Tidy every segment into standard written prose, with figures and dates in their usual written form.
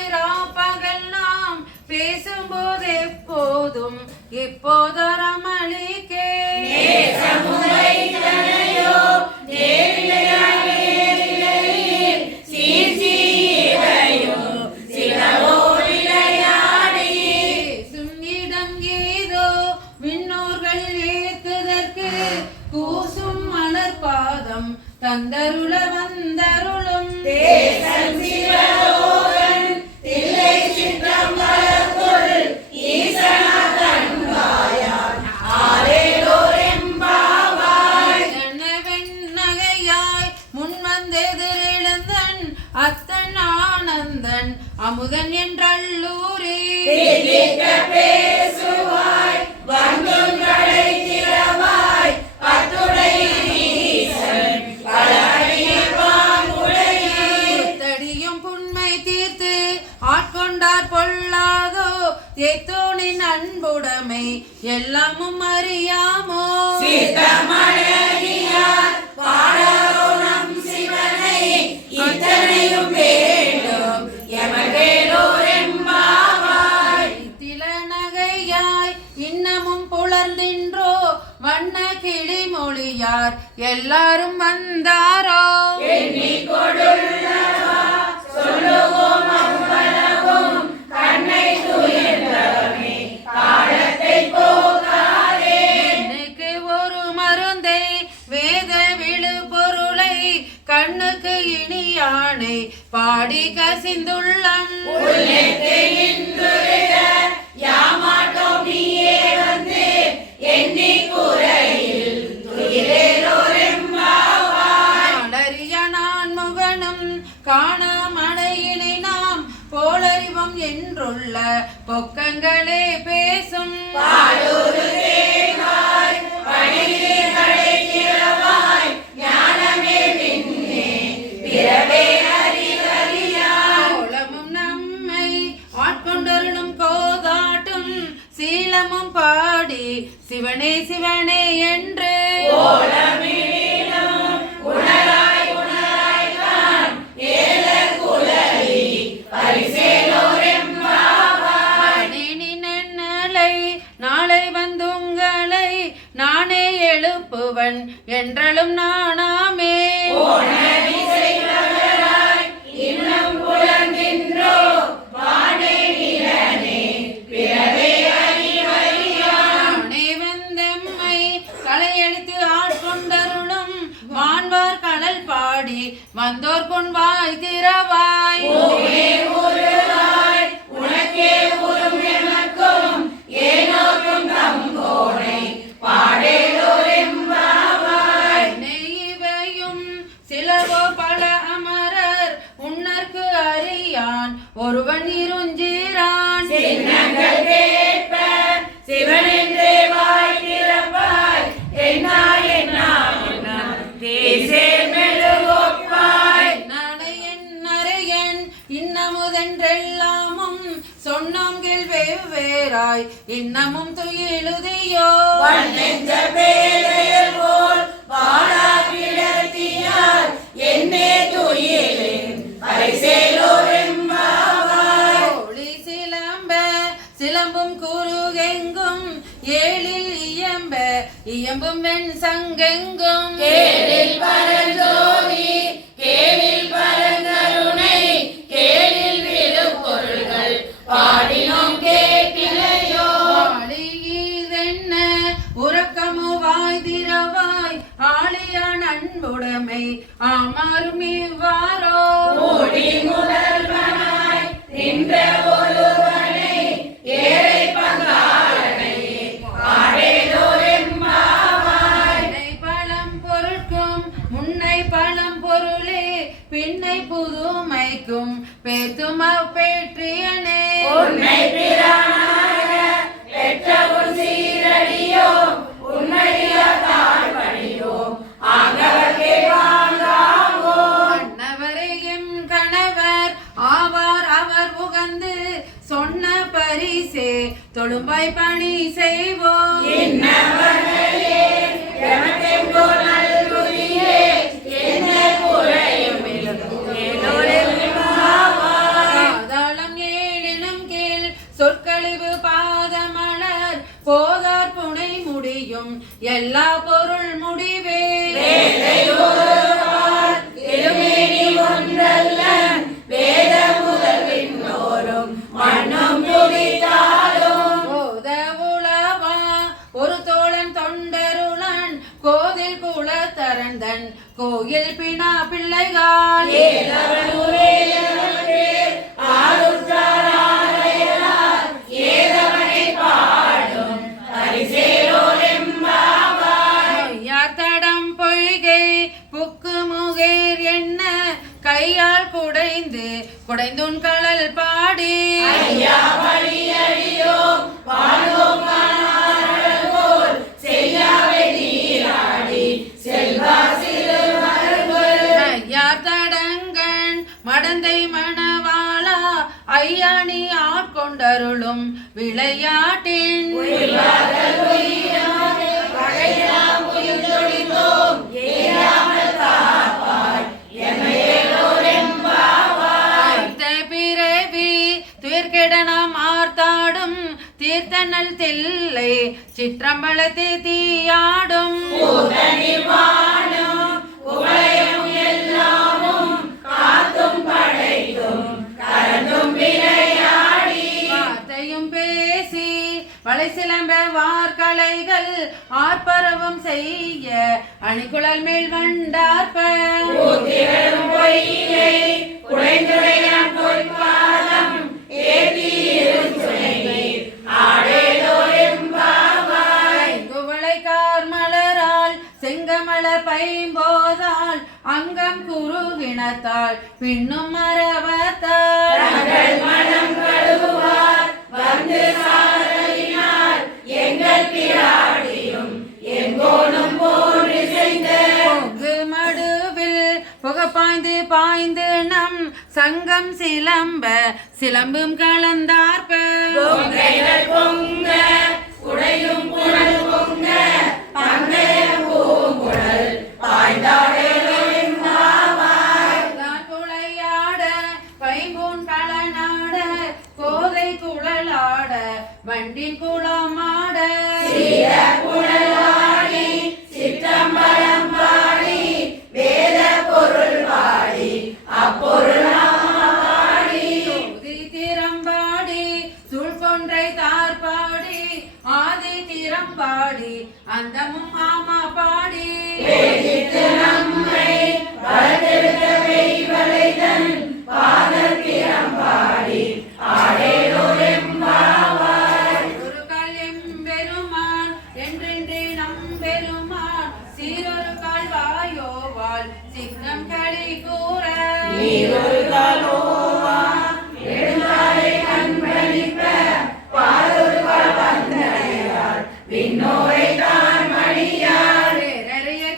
துணையாய் ராப்பகல் நாம் பேசும்போது எப்போதும் எப்போதரமளிக்கே சும்மிடம் ஏதோ விண்ணோர்கள் ஏத்துதற்கு கூசும் மலர்பாதம் தந்தருள வந்தருளும் அத்தன் ஆனந்தன் அமுதன் என்றல்லூரே பேசுவாய் வந்துங்களை திறவாய் அத்துடை தடியும் புண்மை தீர்த்து ஆட்கொண்டார் பொல்லாதோ தேத்தோனின் அன்புடைமை எல்லாமும் அறியாமோ இன்னமும் புலர்ந்தின்றோ வண்ண கிளிமொழியார் எல்லாரும் வந்தாரோ எனக்கு ஒரு மருந்தை வேத விழு பொருளை கண்ணுக்கு இனியானை பாடி கசிந்துள்ளம் காணாமடையினை நாம் போலறிவம் என்றுள்ள பொக்கங்களே பேசும் கோலமும் நம்மை ஆட்கொண்டருளும் கோதாட்டும் சீலமும் பாடி சிவனே சிவனே என்று நாளை வந்துங்களை நானே எழுப்புவன் என்றாலும் நானாமே வந்தெம்மை களையெடுத்து ஆட்கொண்டருளும் வான்வார் கடல் பாடி வந்தோர் கொன்வாய் திறவாய் சிலவோ பல அமரர் உன்னற்கு அறியான் ஒருவன் இருஞ்சீரான் சிவனென்றே வாய் திறப்பாய் என்னறையன் இன்னமுதென்றெல்லாமும் சொன்னோங்கில் வெவ்வேறாய் இன்னமும் துயிலுதியோ சிலம்பும் குருகெங்கும் ஏழில் இயம்ப இயம்பும் வெண் சங்கெங்கும் கேளில் பரஞ்சோதி கேளில் பரங்கருணை கேளில் விடு பொருள்கள் பாடினோம் கேட்டிலையோ ஆளியதென்ன உறக்கமு வாய் திறவாய் ஆளியான் அன்புடைமை ஆமாறும் இவ்வாறோ முதல்வனாய் நின்ற ஒருவனை ஏழை பங்காளனையே பழம் பொருட்கும் முன்னை பழம் பொருளே பின்னை புதுமைக்கும் பேத்தும் அப்பேற்றியனே அன்னவரையும் கணவர் ஆவார் அவர் உகந்து சொன்ன பரிசே தொழும்பாய் பணி செய்வோம் எல்லா பொருள் முடிவே ஒரு தோழன் தொண்டருளன் கோதில் குலத்தரந்தன் கோயில் பினா பிள்ளைகள் தடம் பொய்கை புக்கு முகேர் என்ன கையால் குடைந்து குடைந்துன் கடல் பாடி தடங்கன் மடந்தை மணவாளா ஐயாணி ஆட்கொண்டருளும் விளையாட்டின் பிறவி துயர்கெடனாம் ஆர்த்தாடும் தீர்த்தனல் தில்லை சிற்றம்பலத்தை தீயாடும் பேசி வளை சிலம்ப வார்கலைகள் ஆர்ப்பரவம் செய்ய அணிகுழல் மேல் வண்டார்ப்ப மலரால் செங்கமல பைம்போதால் அங்கம் குறுகிணத்தால் பின்னும் மரவத்தால் மனம் கழுவார் வந்து சாரலினார் எங்கள் பிராடியும் எங்கோனும் போன்று செய்த பொங்கு மடுவில் புகப்பாய்ந்து பாய்ந்து நம் சங்கம் சிலம்ப சிலம்பும் கலந்தார்ப்ப பொங்க உடையும் புனல் பொங்க பங்கைய பூங்குழல் பாய்ந்தாடுளையாட பைம்பூன் களநாட கோதை குழலாட வண்டின் குளமாட குழலாடி சிற்றம்பலம் பாடி வேத பொருள் பாடி அப்பொருள் திறம்பாடி சுழ்கொன்றை தார்பாடி ஆதி திறம்பாடி அந்தமும் ஆமா பாடி நம்மை வளர்த்தெடுத்த வெய்வளைதன் பாதத்திறம்பாடி ஆடேலோரெம்பாவாய் ஒரு கால் எம்பெருமான் என்றென்றே நம்பெருமான் சீரொரு கால் வாயோவால் சிங்கம் களி கூற நீரொரு காலோவா எழுந்தாரை கண்பளிப்ப பாரொரு கால் வந்தனையார் விண்ணோரை தான் மணியார்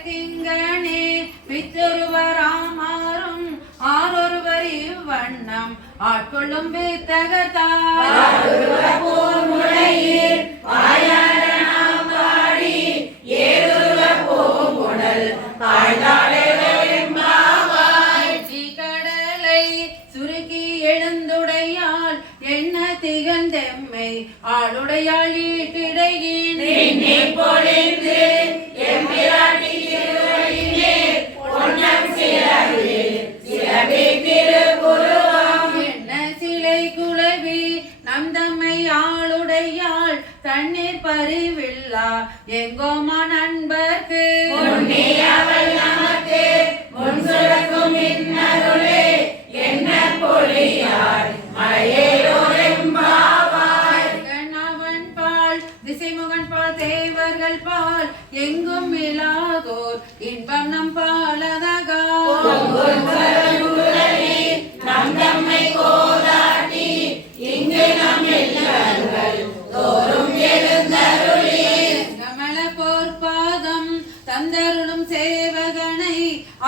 கிங்கனே பித்தொருவராமாறும் ஆரொருவர் இவ்வண்ணம் ஆட்கொள்ளும் வித்தகத்தார் போர் முறையில் வாயார நாம் பாடி ஏதொருவர் போகுணல் கடலை சுருக்கி எழுந்துடையால் என்ன திகழ்ந்தெம்மை ஆளுடையாள் ஈட்டிடையின் பொழிந்து என்ன சிலை குலவி நந்தம்மை ஆளுடையாள் தண்ணீர் பறிவில்லா எங்கோமா நண்பர்க்கு அவள் நமக்கு முன் சுரக்கும் இன்னருளே என்ன பொழியாள் மலையேலோரெம்பாவாய் அவன் பால் திசைமுகன் பால் தேவர்கள் பால் எங்கும் இலாதோர் இன்பம் நம் பாலதகா நந்தம்மை கோதாட்டி இங்கு நம் இல்லங்கள் தோறும் எழுந்தருளி கமல போர்பாதம் தந்தருளும் சேவகனை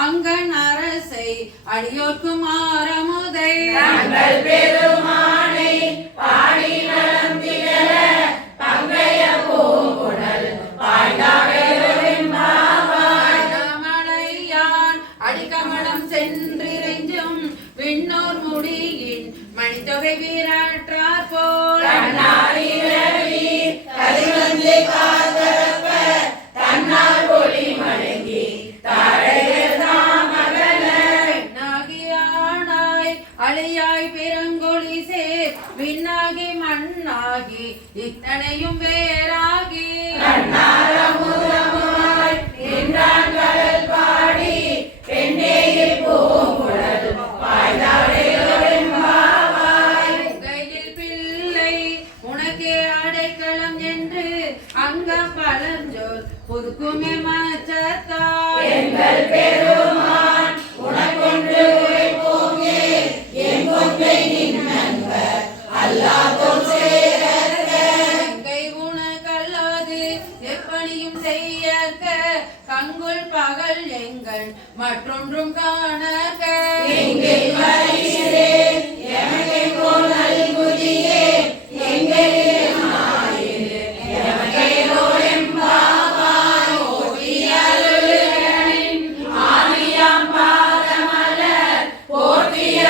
அங்கன் அரசை அடியோர்க்கும் ஆரமுதை பெருமானை பாடி நலம் திகழ பங்கைய பூங்குழல் பாய்ந்தாமலையான் அடிக்கமலம் சென்றிறைஞ்சும் விண்ணோர் முடியின் மணித்தொகை வீராற்றார் போல் கதிரந்து காதரப்ப விண்ணாகி மண்ணாகி இத்தனையும் வேறாகி நின்றான் கடல் பாடி பெண்ணேயில் பூங்குழல் கையில் பிள்ளை உனக்கே அடைக்கலம் என்று அங்க பழஞ்சோர் புதுக்குமே மச்சத்தாய் எங்கள் பெருமான் உனக்கொன்று உரைப்போங்கே என் கொங்கை நின்னன்பர் அல்லாதோர் சேரற்க எங்கை உனக்கல்லாது எப்பணியும் செய்யற்க கங்குல் பகல் எங்கள் மற்றொன்றும் காணக்க எங்கே மரிசிலே எமக்கெங்கோ நல்குதியே எங்களே மாயிரு எமக்கேலோ எம்பாவாய் போற்றியருளுகனின் ஆதியாம் பாதமலர்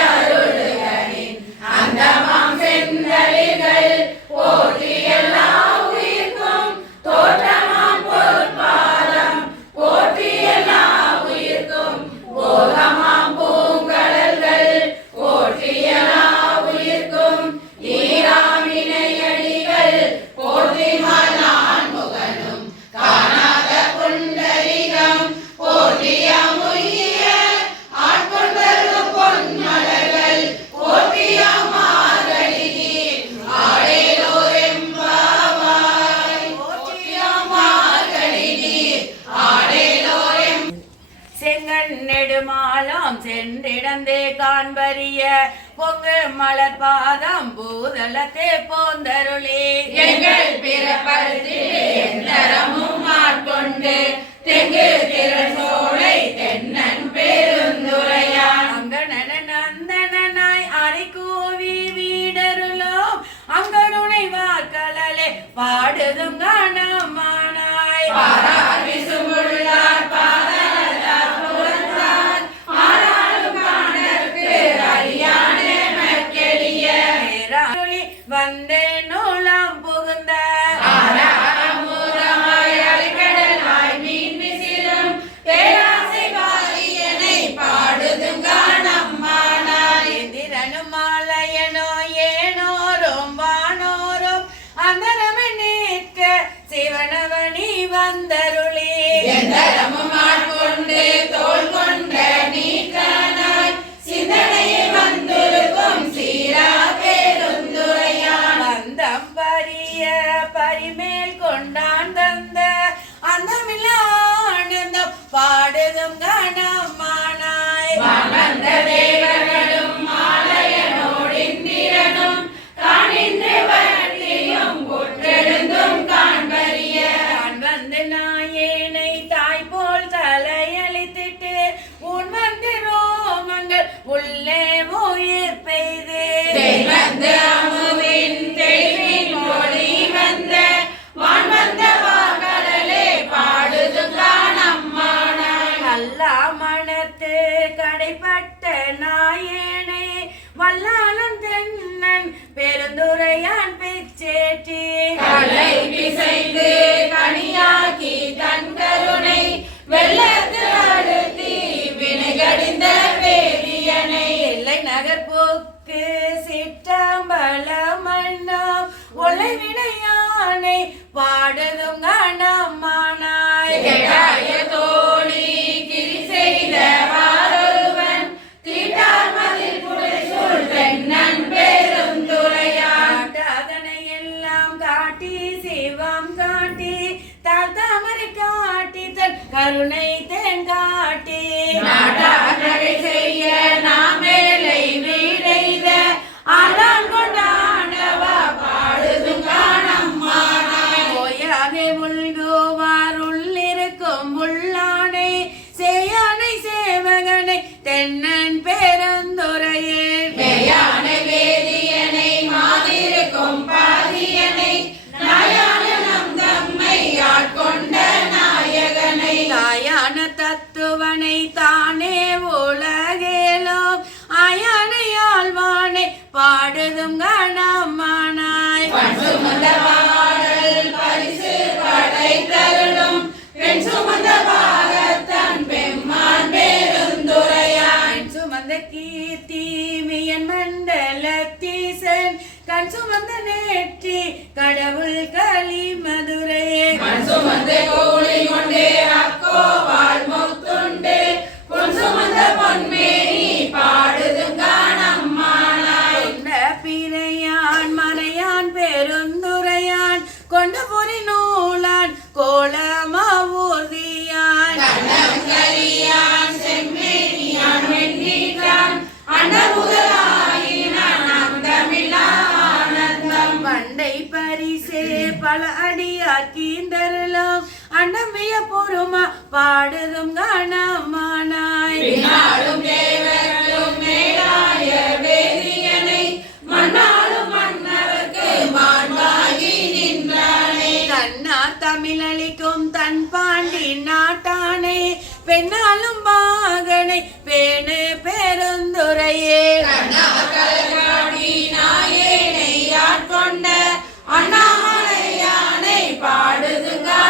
போற்றியருளுகனின் அந்தமாம் செந்தளிர்கள் போற்றி எல்லா உயிர்க்கும் தோற்றமாம் பொற்பாதம் போற்றி எல்லா உயிர்க்கும் போகமாம் பூங்கடல்கள் போற்றி எல்லா உயிர்க்கும் ஈராமினையடிகள் போற்றி மலான் முகனும் காணாத புண்டரிகம் போற்றிய முய்ய ஆட்கொண்டரு பொன்மலர்கள் போற்றிய மார்கழி ஆடேலோ எம்பாவாய் போற்றிய மார்கழி ஆடேலோ செங்கண் நெடுமாலம் சென்றிடந்தே காண்பரிய பொங்கு மலர் பாதம் பூதலத்தே போந்தருளே எங்கள் பிறப்பருத்தில் எந்தரமும் ஆட்கொண்டு தெங்கு திரள் சோலை தென்னன் பெருந்துரையான் அங்கணன நந்தனாய் அரைக்கூவி வீடருளோம் அங்கருணை வாக்களலே பாடுதும் காணமானாய் பாரார் விசுமுள்ளார் பாதலத்தார் புறத்தார் ஆனாலும் காணற்கு அறியானே மக்கெளிய பேராளி வந்தே நூலாம் புகுந்த ஆராரமூரமாய் அலைக்கடலாய் மீன் விசிலும் பேராசை வாரியனை பாடுதும் காணம்மானாய் எந்திரனும் மாலையனோ ஏனோரும் வானோரும் அந்தரமே நிற்க சிவனவனி வந்தருளே எந்தரமும் ஆட்கொண்டு தோள் கொண்ட நீக்கனாய் சிந்தனையை வந்திருக்கும் சீரா பெருந்துரையான் வந்தம் பரிய பரிமேல் கொண்டான் தந்த அந்தமில்ல ஆனந்தம் பாடுதும் கணமானாய் வந்த தேவர்களும் மாலையனோடு இந்திரனும் காணின்று வட்டியும் கொற்றெழுந்தும் காண்பரிய நான் வந்து நாயேனை தாய் போல் தலையளித்திட்டு உன் வந்து ரோமங்கள் உள்ளே உயிர் பெய்து வந்து அமுதின் தெளிவின் ஒளி வந்த வான் வந்த வாகடலே பாடுதும் காணம்மானாய் அல்லா மனத்து கடைப்பட்ட நாயேனை வல்லாளன் தென்னன் பெருந்துரையான் பிச்சேற்றி கலை பிசைந்து கனியாக்கி தன் கருணை வெள்ளத்து அழுத்தி வினைகடிந்த வேதியனை எல்லை நகர் போக்கு சிற்றம்பல மன்னம் ஒளை வினையானை பாடுதும் கணமானாய் கேடாய தோழி கிரி செய்த வாரொருவன் தீட்டார் மதில் புடை சூழ் தென்னன் பெருந்துரையான் அதனை எல்லாம் காட்டி சிவம் காட்டி தாமரை காட்டி தன் கருணை தென் காட்டி நாட்டாரை செய்ய நாம் வேலை வீடைத ஆண்டான் கொண்டாண்டவா பாடுதும் காணம்மானாய் ஓயாதே உள்குவார் உள்ளிருக்கும் உள்ளானை செய்யானை சேவகனை தென்னன் பெருந்துரையே மேயானை வேதியனை மாதிருக்கும் பாதியனை நாயான நம் தம்மை ஆட்கொண்ட நாயகனை தாயான தத்துவனை தானே உலகேலோம் ஆயானை ஆழ்வானை பாடுதும் கணமானாய் சுமந்த பாடல் பரிசு படை தருளும் பெண் சுமந்த பாகத்தன் பெம்மான் பெருந்துரையான் சுமந்த கீர்த்தி மியன் மண்டலத்தீசன் கண் சுமந்த நேற்றி கடவுள் களி மதுரையே மண் சுமந்த கோழி கொண்டே அக்கோ வாழ்முத்துண்டு பொன் சுமந்த பொன்மேனி பாடுதுங்கானம்மானாய் பிறையான் மறையான் பெருந்துரையான் கொண்ட பொறி நூலான் கோலமாவூர்தியான் கண்ணங்கரியான் செம்மேனியான் வெண்ணீற்றான் அண்டமுதலாயினான் அந்தமில்லா ஆனந்தம் பண்டை பரிசே பல அடியாக்கீந்தருளும் அண்டமிய பொறுமா பாடுதும் காணமானாய் பின்னாலும் தேவர்களும் மேலாய வேதியனை மன்னாலும் மன்னருக்கு மாண்பாகி நின்றானே தன்னார் தமிழளிக்கும் தன் பாண்டி நாட்டானே பெண்ணாலும் பாகனை பேணு பெருந்துரையே கண்ணாடி நாயேனை ஆட்கொண்ட அண்ணாமலையானை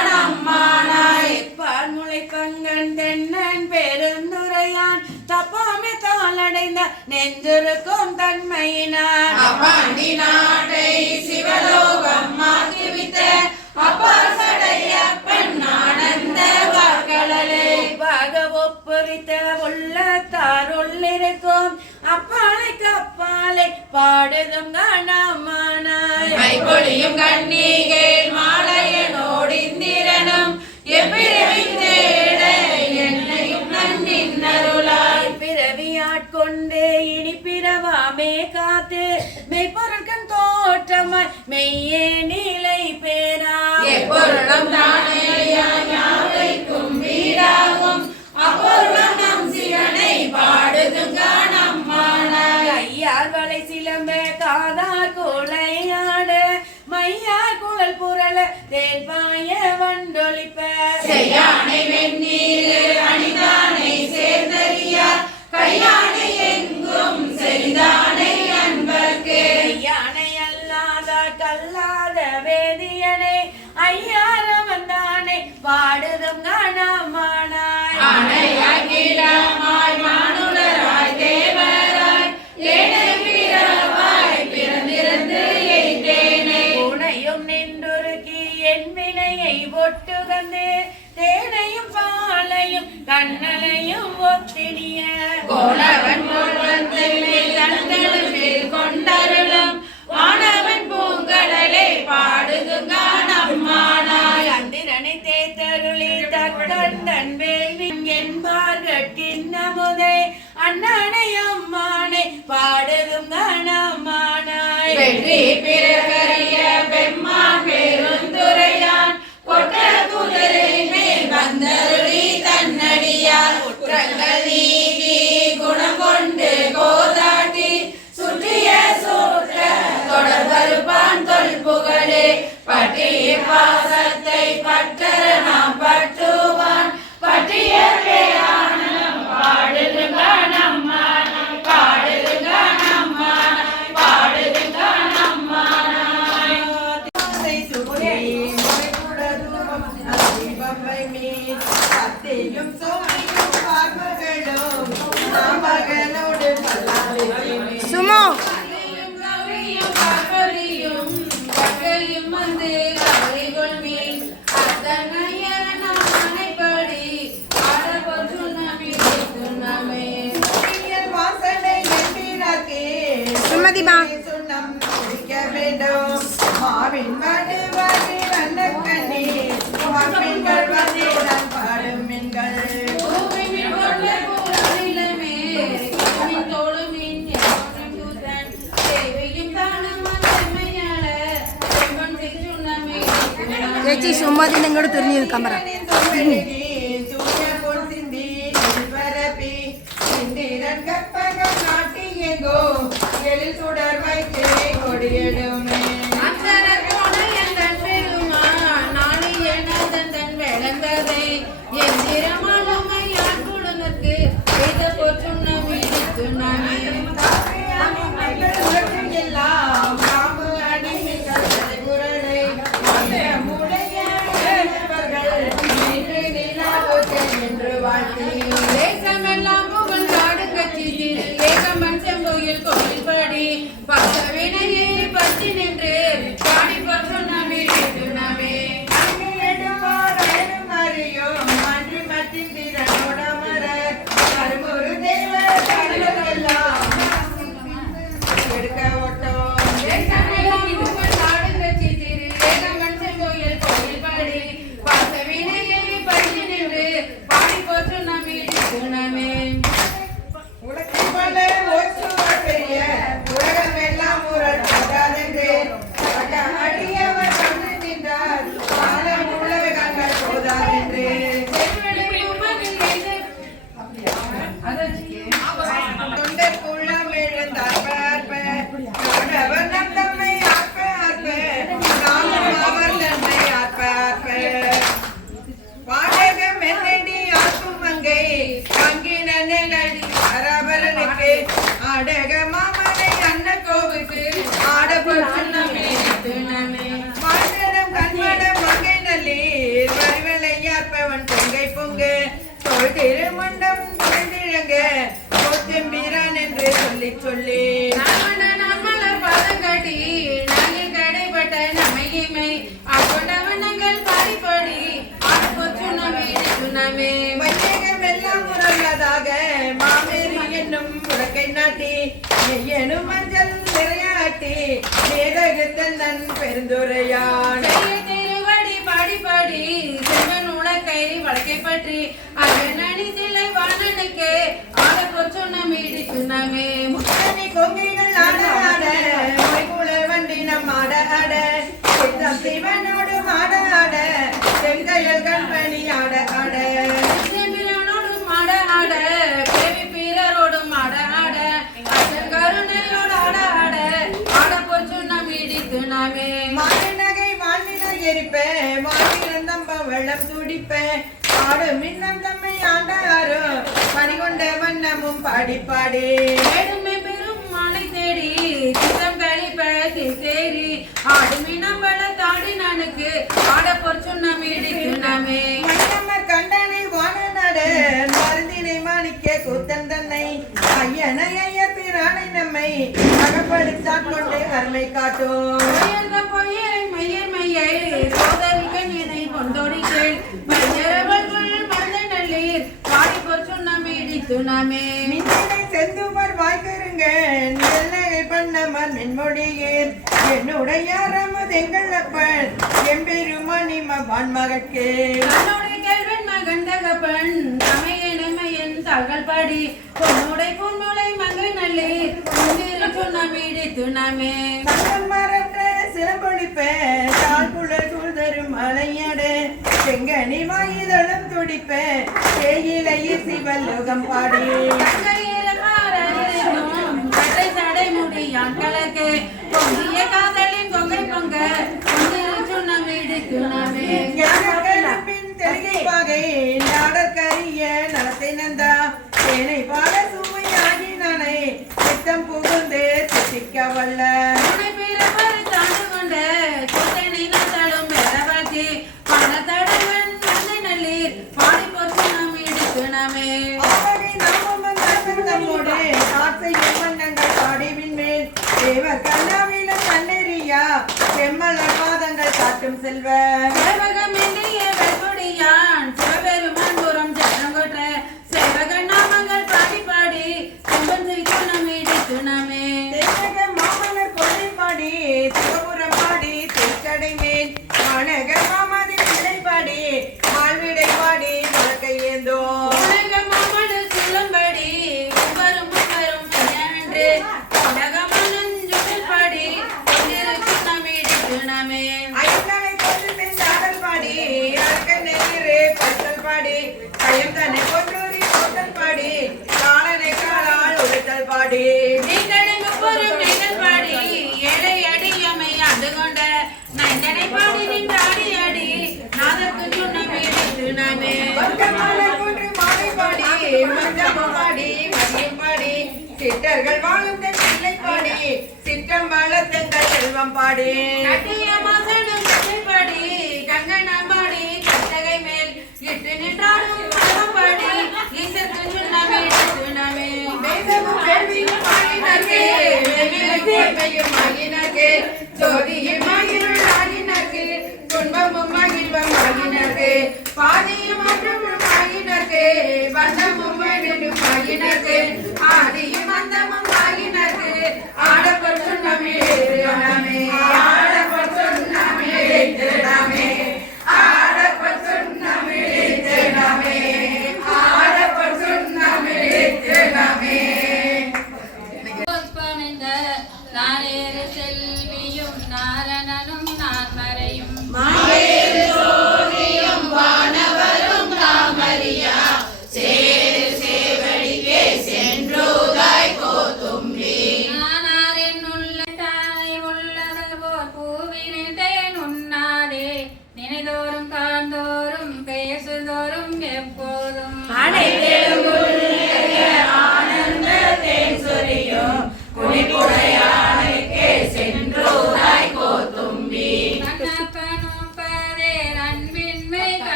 பாடுதுங்கானம்மானாய் பார்முளை பங்கன் தென்னன் பெருந்துரையான் தப்பாமே தாளடைந்த நெஞ்சிருக்கும் தன்மையினார் அப்பாண்டி நாட்டை சிவலோகம் மாற்றிவிட்ட அப்பார் சடையப்பன் ஆனந்த வார்களே பாக ஒப்புவித்த உள்ளத்தார் உள்ளிருக்கும் அப்பாலை கப்பாலை பாடுதும் காணமானாய் மைபொழியும் கண்ணீகேள் மாலையனோடிந்திரனும் எப்பிறவி தேட என்னையும் நன்னின்னருளாய் பிறவியாட்கொண்டு இனி பிறவாமே காத்து மெய்ப்பொருட்கண் தோற்றமாய் மெய்யே நிலை பேரா எப்பொருளும் தானே யாவைக்கும் வீடாகும் அப்பொருளும் நம் சிவனை பாடுதுங்கானம்மானாய் ஐயார் வலை சிலம்ப காதார் கோளையாட மையார் குழல் புரள தேன்பாய வண்டொலிப்ப செய்யானை வெந்நீரு அணிதானை சேர்ந்தறியார் கையானை எங்கும் செய்தானை அன்பர்க்கு யானை அல்லாத கல்லாத வேதியனை ஐயார வந்தானை பாடுதும் காணமானாய் ஆணையாகிடமாய் மானுடராய் தேவராய் ஏனை வீரவாய் பிறந்திருந்து எய்தேனே உனையும் நின்றுருக்கி என் வினையை ஒட்டுகந்து தேனையும் பாலையும் கண்ணலையும் ஒத்தினிய கோணவன் போல்வந்தை தன்களும் மேல் கொண்டருளும் வானவன் பூங்கடலை பாடுதுங்கானம்மானாய் அந்திரனை தேத்தருளி தக்கண்டன் வேள்வி என்பார்கட்கின் நமுதை அண்ணனை அம்மானை பாடுதும் காணமானாய் வெற்றி பிறகரிய பெம்மான் பெருந்துரையான் கொட்ட குதிரை மேல் வந்தருளி தன்னடியார் குற்றங்கள் நீக்கி குணம் கொண்டு கோதாட்டி சுற்றிய சூற்ற தொடர் வருப்பான் தொல் புகழே பற்றிய பாசத்தை பற்றற நாம் பற்றுவான் பற்றிய பேரானம் பாடுதுங்கானம்மானாய் பாடுதுங்கானம்மானாய் பாடுதுங்கானம்மானாய் சுமோ கௌரியும் பார்வதியும் கற்கையும் வந்து கரைகொள் மீன் அத்தனைய நாம் அனைப்படி ஆடப்போல் சுண்ணாமி சுண்ணாமே சுமதிமா சுண்ணம் குடிக்க வேண்டும் மாவின் மடு வரி வண்ணக்கண்ணி மாவின்கள் வந்திடம் பாடும் மீன்கள் பூமியின் பொருளை பூரணிலமே பூமியின் தோளுமின் யாரும் கூத்தன் தேவையும் தானும் அந்தமையாள செம்பன் சுண்ணாமே ചേച്ചി സുമതി നിങ്ങോട് തിരിഞ്ഞു കമറ சூரிய பொன் சிந்தி பரப்பி சிந்திரன் கற்பகம் நாட்டி எங்கோ எழில் சுடர் வைத்து கொடியிடுமே அந்தரர் கோணல் எந்தன் பெருமான் நாளியனதன் தன் விளந்ததை எந்திரமாலுமை யான் கொடுனக்கு எய்த போர் சுண்ணாமே சுண்ணாமே எல்லாம் பாம்பு அடிமைகள் குரலை என்று வாழ்த்தி தேசமெல்லாம் புகழ் காடு கட்சி ஏகம்பன் செம்போயில் கோயில் படி பக்க வினையே பொற்சுண்ணமே இடித்துணமே மாண்டனம் கண்மடம் மங்கை நல்லீர் வரிவளையார்ப்பவன் பொங்கை பொங்கு தோல் திருமண்டம் திறந்திழங்க போத்தெம்பீரான் என்று சொல்லி சொல்லி நம்மள பாதங்காட்டி நாங்கள் கடைப்பட்ட நமையுமை அப்பொண்டவனங்கள் பாடிப்படி ஆடு பொற்சுண்ணமே இடித்துணமே வையகம் எல்லாம் உறல்லதாக மாமேரி என்னும் உலகை நாட்டி எனும் மஞ்சள் நிறையாட்டி மேதகத்தன் நன் பெருந்துரையான் திருவடி பாடி பாடி செல்வன் உலக்கை வழக்கை பற்றி அகனி சிலை வாணனுக்கு ஆட பொற்சுண்ணமே இடித்துணமே முத்தனி கொங்கைகள் ஆட ஆட மைகுல வண்டி நம் ஆட ஆட சித்தம் சிவனோடு ஆட ஆட செங்கையல் கண்பணி ஆட ஆட செம்பிரனோடும் ஆட ஆட பேவி பீரரோடும் ஆட ஆட அசல் கருணையோடு ஆட ஆட ஆட பொற்சுண்ணமே இடித்துணமே மாநகை மாநில எரிப்ப மாநிலந்தம்ப வெள்ளம் துடிப்ப ஆடு மின்னம் தம்மை ஆண்டாரோ பணிகொண்ட வண்ணமும் பாடி பாடி ஏடுமே பெரும் மாலை தேடி சித்தம் கழிப்ப சேரி ஆடுமினம் பல தாடி நானுக்கு ஆட பொற்சுண்ணமே இடித்துணமே மன்னம்மர் கண்டனை வானநாடு மருந்தினை மாணிக்க கூத்தன் தன்னை ஐயனை ஐயர் பிரானை நம்மை அகப்படுத்தாக் கொண்டு அருமை காட்டும் உயர்ந்த பொய்யை மையர் மையை சோதரிகள் இணை கொண்டோடி கேள் மையரவர்கள் மந்த நல்லீர் பாடி பொற்சுண்ணமே இடித்துணமே மின்னினை செந்துமர் வாய்க்கருங்க நெல்லை பண்ணமர் மின்மொழியேன் என்னுடைய ரமதெங்கள் அப்பன் எம்பெருமானி மவான் மகட்கே தன்னுடைய கேள்வன் மகன் தகப்பன் சமையன் தாள்கள் பாடி பொன்னுடை பொன்முளை மங்கை நல்லீர் சுண்ணமே இடித்துணமே மரற்ற சிலம்பொழிப்ப தாழ்குழல் சூழ்தரும் மலையட செங்கனி வாயுதளம் துடிப்ப தேயிலையில் சிவலோகம் பாடி சடை முடியான் கலக்கு பொங்கிய காதலின் கொங்கை பொங்க சுண்ணமே இடித்துணமே பின் தெலுங்கை பாகை நாடற்கரிய நடத்தை நந்தா தேனை பால சுமையாகி நானே சித்தம் புகுந்து சித்திக்க வல்ல துணை பிறப்பரை தாண்டு கொண்ட சித்தனை நந்தாலும் மெரவாக்கி பணத்தடவன் மந்தை நல்லீர் பாடி பொற்சுண்ணமே இடித்துணமே அவகை நாமம் தம்மோடு ஆசையும் வண்ணங்கள் பாடிவின் மேல் தேவர் கண்ணாவில கண்ணெறியா செம்மலர் பாதங்கள் காட்டும் செல்வ சேவகம் என்றிய வெற்பொடியான் சிவபெருமான் புறம் ஜனங்கொட்ட சேவகன் நாமங்கள் பாடி பாடி செம்பன் சுண்ணமே இடித்துணமே தேவக மாமலர் கொள்ளை பாடி சிவபுரம் பாடி திருச்சடை மேல் மாநக மாமதி பிள்ளை பாடி மால்விடை பாடி வழக்கை ஏந்தோ உலக மாமடு சொல்லும்படி உவரும் என்று உலகமனன் ஜுடல் பாடி சுண்ணமே இடித்துணமே ஐயனை கொண்டு பின் ஆடல் பாடி அழக நெறிரே பத்தல் பாடி கயம் தன்னை கொன்றூரி போட்டல் பாடி காலனை காலால் உழைத்தல் பாடி நீண்டெடுங்கு பொறும் நெய்தல் பாடி ஏழை அடியமை ஆண்டு கொண்ட நைந்தனை பாடி நின்று ஆடி ஆடி நாதற்கு சுண்ணமே இடித்துணமே வர்க்கமாலை கொன்று மாலை பாடி மஞ்சம் பாடி மதியம் பாடி சிட்டர்கள் வாழும் தன் பிள்ளை பாடி சிற்றம் வளர்த்தங்கள் செல்வம் பாடி கட்டிய மாசனும் கட்டை பாடி கங்கணம் பாடி கட்டகை மேல் இட்டு நின்றாடும் மனம் பாடி ஈசற்கு சுண்ணமே இடித்துணமே வேதமும் வேள்வியும் ஆகினார்க்கே வேவிலும் கோய்மையும் ஆகினார்க்கே ஜோதியும் ஆகிருள் ஆகினார்க்கே துன்பமும் மகிழ்வும் ஆகினார்க்கே பாதியும் மாற்றமும் ஆகினார்க்கே வண்ணமும் வேணும் ஆகினார்க்கே ஆதியும் அந்தமும் ஆகினார்க்கே ஆடப்பர் சுண்ணமே திரணமே ஆடப்பர் சுண்ணமே திரணமே ஆடப்பர் சுண்ணமே திரணமே ஆடப்பர் சுண்ணமே திரணமே நானேறு செல்ல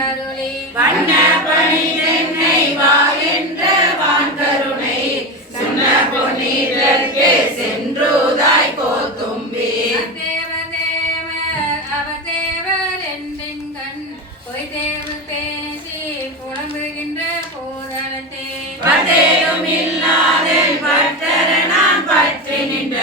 வந்தருளி வண்ண பணி தென்னை வா என்ற வான் கருணை சொன்ன பொன்னீரற்கே சென்றுதாய் கோத்தும்பி தேவர் அவர் தேவர் என்றெங்கண் பொய் தேவு பேசி புலம்புகின்ற போதளத்தே பதேரும் இல்லாதேன் பற்றர நான் பற்றி நின்ற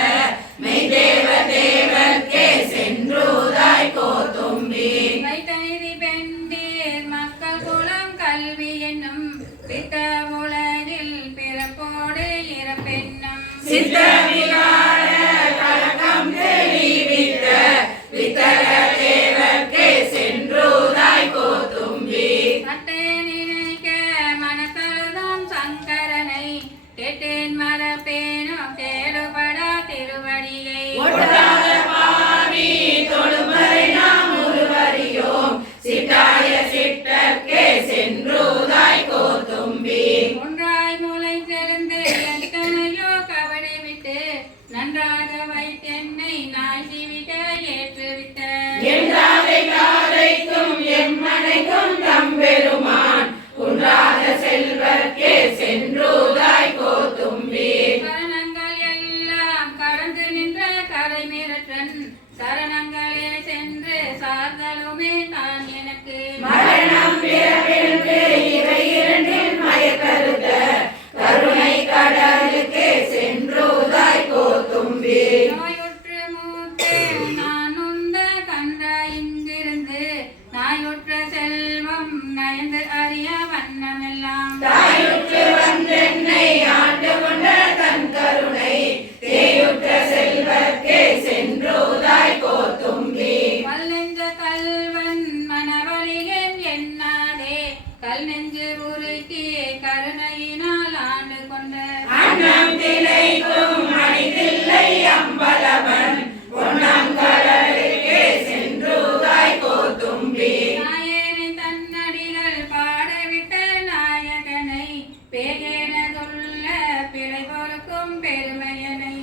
மெய் தேவ தேவர்க்கே சென்றுதாய் கோத்தும்பி வைத்தநிதி பெண்டீர் மக்கள் குலம் கல்வி என்னும் பித்த உலகில் பிறப்போடு இறப்பென்னும் சித்த விகார கலக்கம் தெளிவித்த வித்தக தேவர்க்கே சென்றுதாய் கோத்தும்பி மட்டே நினைக்க மனத்தழுதும் சங்கரனை கேட்டேன் மரப்பேனோ கேடுபடா திருவடியை ஒட்டாத பாவி தொழுமறை நாம் ஒருவரியோம் சிட்டாய சிட்டர்க்கே சென்றுதாய் கோத்தும்பி ஒன்றாய் மூளை திறந்து எத்தனையோ கவலை விட்டு நன்றாக வைத்தென்னை நாய் சிவிக்க ஏற்றுவித்த என்றாதை காதைக்கும் எம்மனைக்கும் தம்பெருமான் குன்றாத செல்வர்க்கே சென்றுதாய் கோத்தும்பி சரணங்கள் எல்லாம் கடந்து நின்ற கரை மிரற்றன் சரணங்களே சென்று சார்தலுமே தான் எனக்கு மரணம் பிறப்பிற்கு இவை இரண்டில் மயக்கருத்த கருணை கடலுக்கே சென்றுதாய் கோத்தும்பி நோயுற்று மூத்தே நான் உந்த கன்றா இங்கிருந்து நாயுற்ற செல்வம் நயந்து அறிய வண்ணமெல்லாம் தாயுற்று வந்தென்னை ஆண்டு கொண்ட தன் கருணை தேயுற்ற செல்வர்க்கே சென்றுதாய் கோத்தும்பி வல்லெஞ்ச கல்வன் மனவழியன் எண்ணாதே கல் நெஞ்சு உருக்கி கருணையினால் ஆண்டு கொண்ட அன்னம் திளைக்கும் மணிதில்லை அம்பலவன் பொன்னம் கடலுக்கே சென்றுதாய் கோத்தும்பி நாயனை தன்னடிகள் பாடவிட்ட நாயகனை பேகேனதுள்ள பிழை பொறுக்கும் பெருமையனை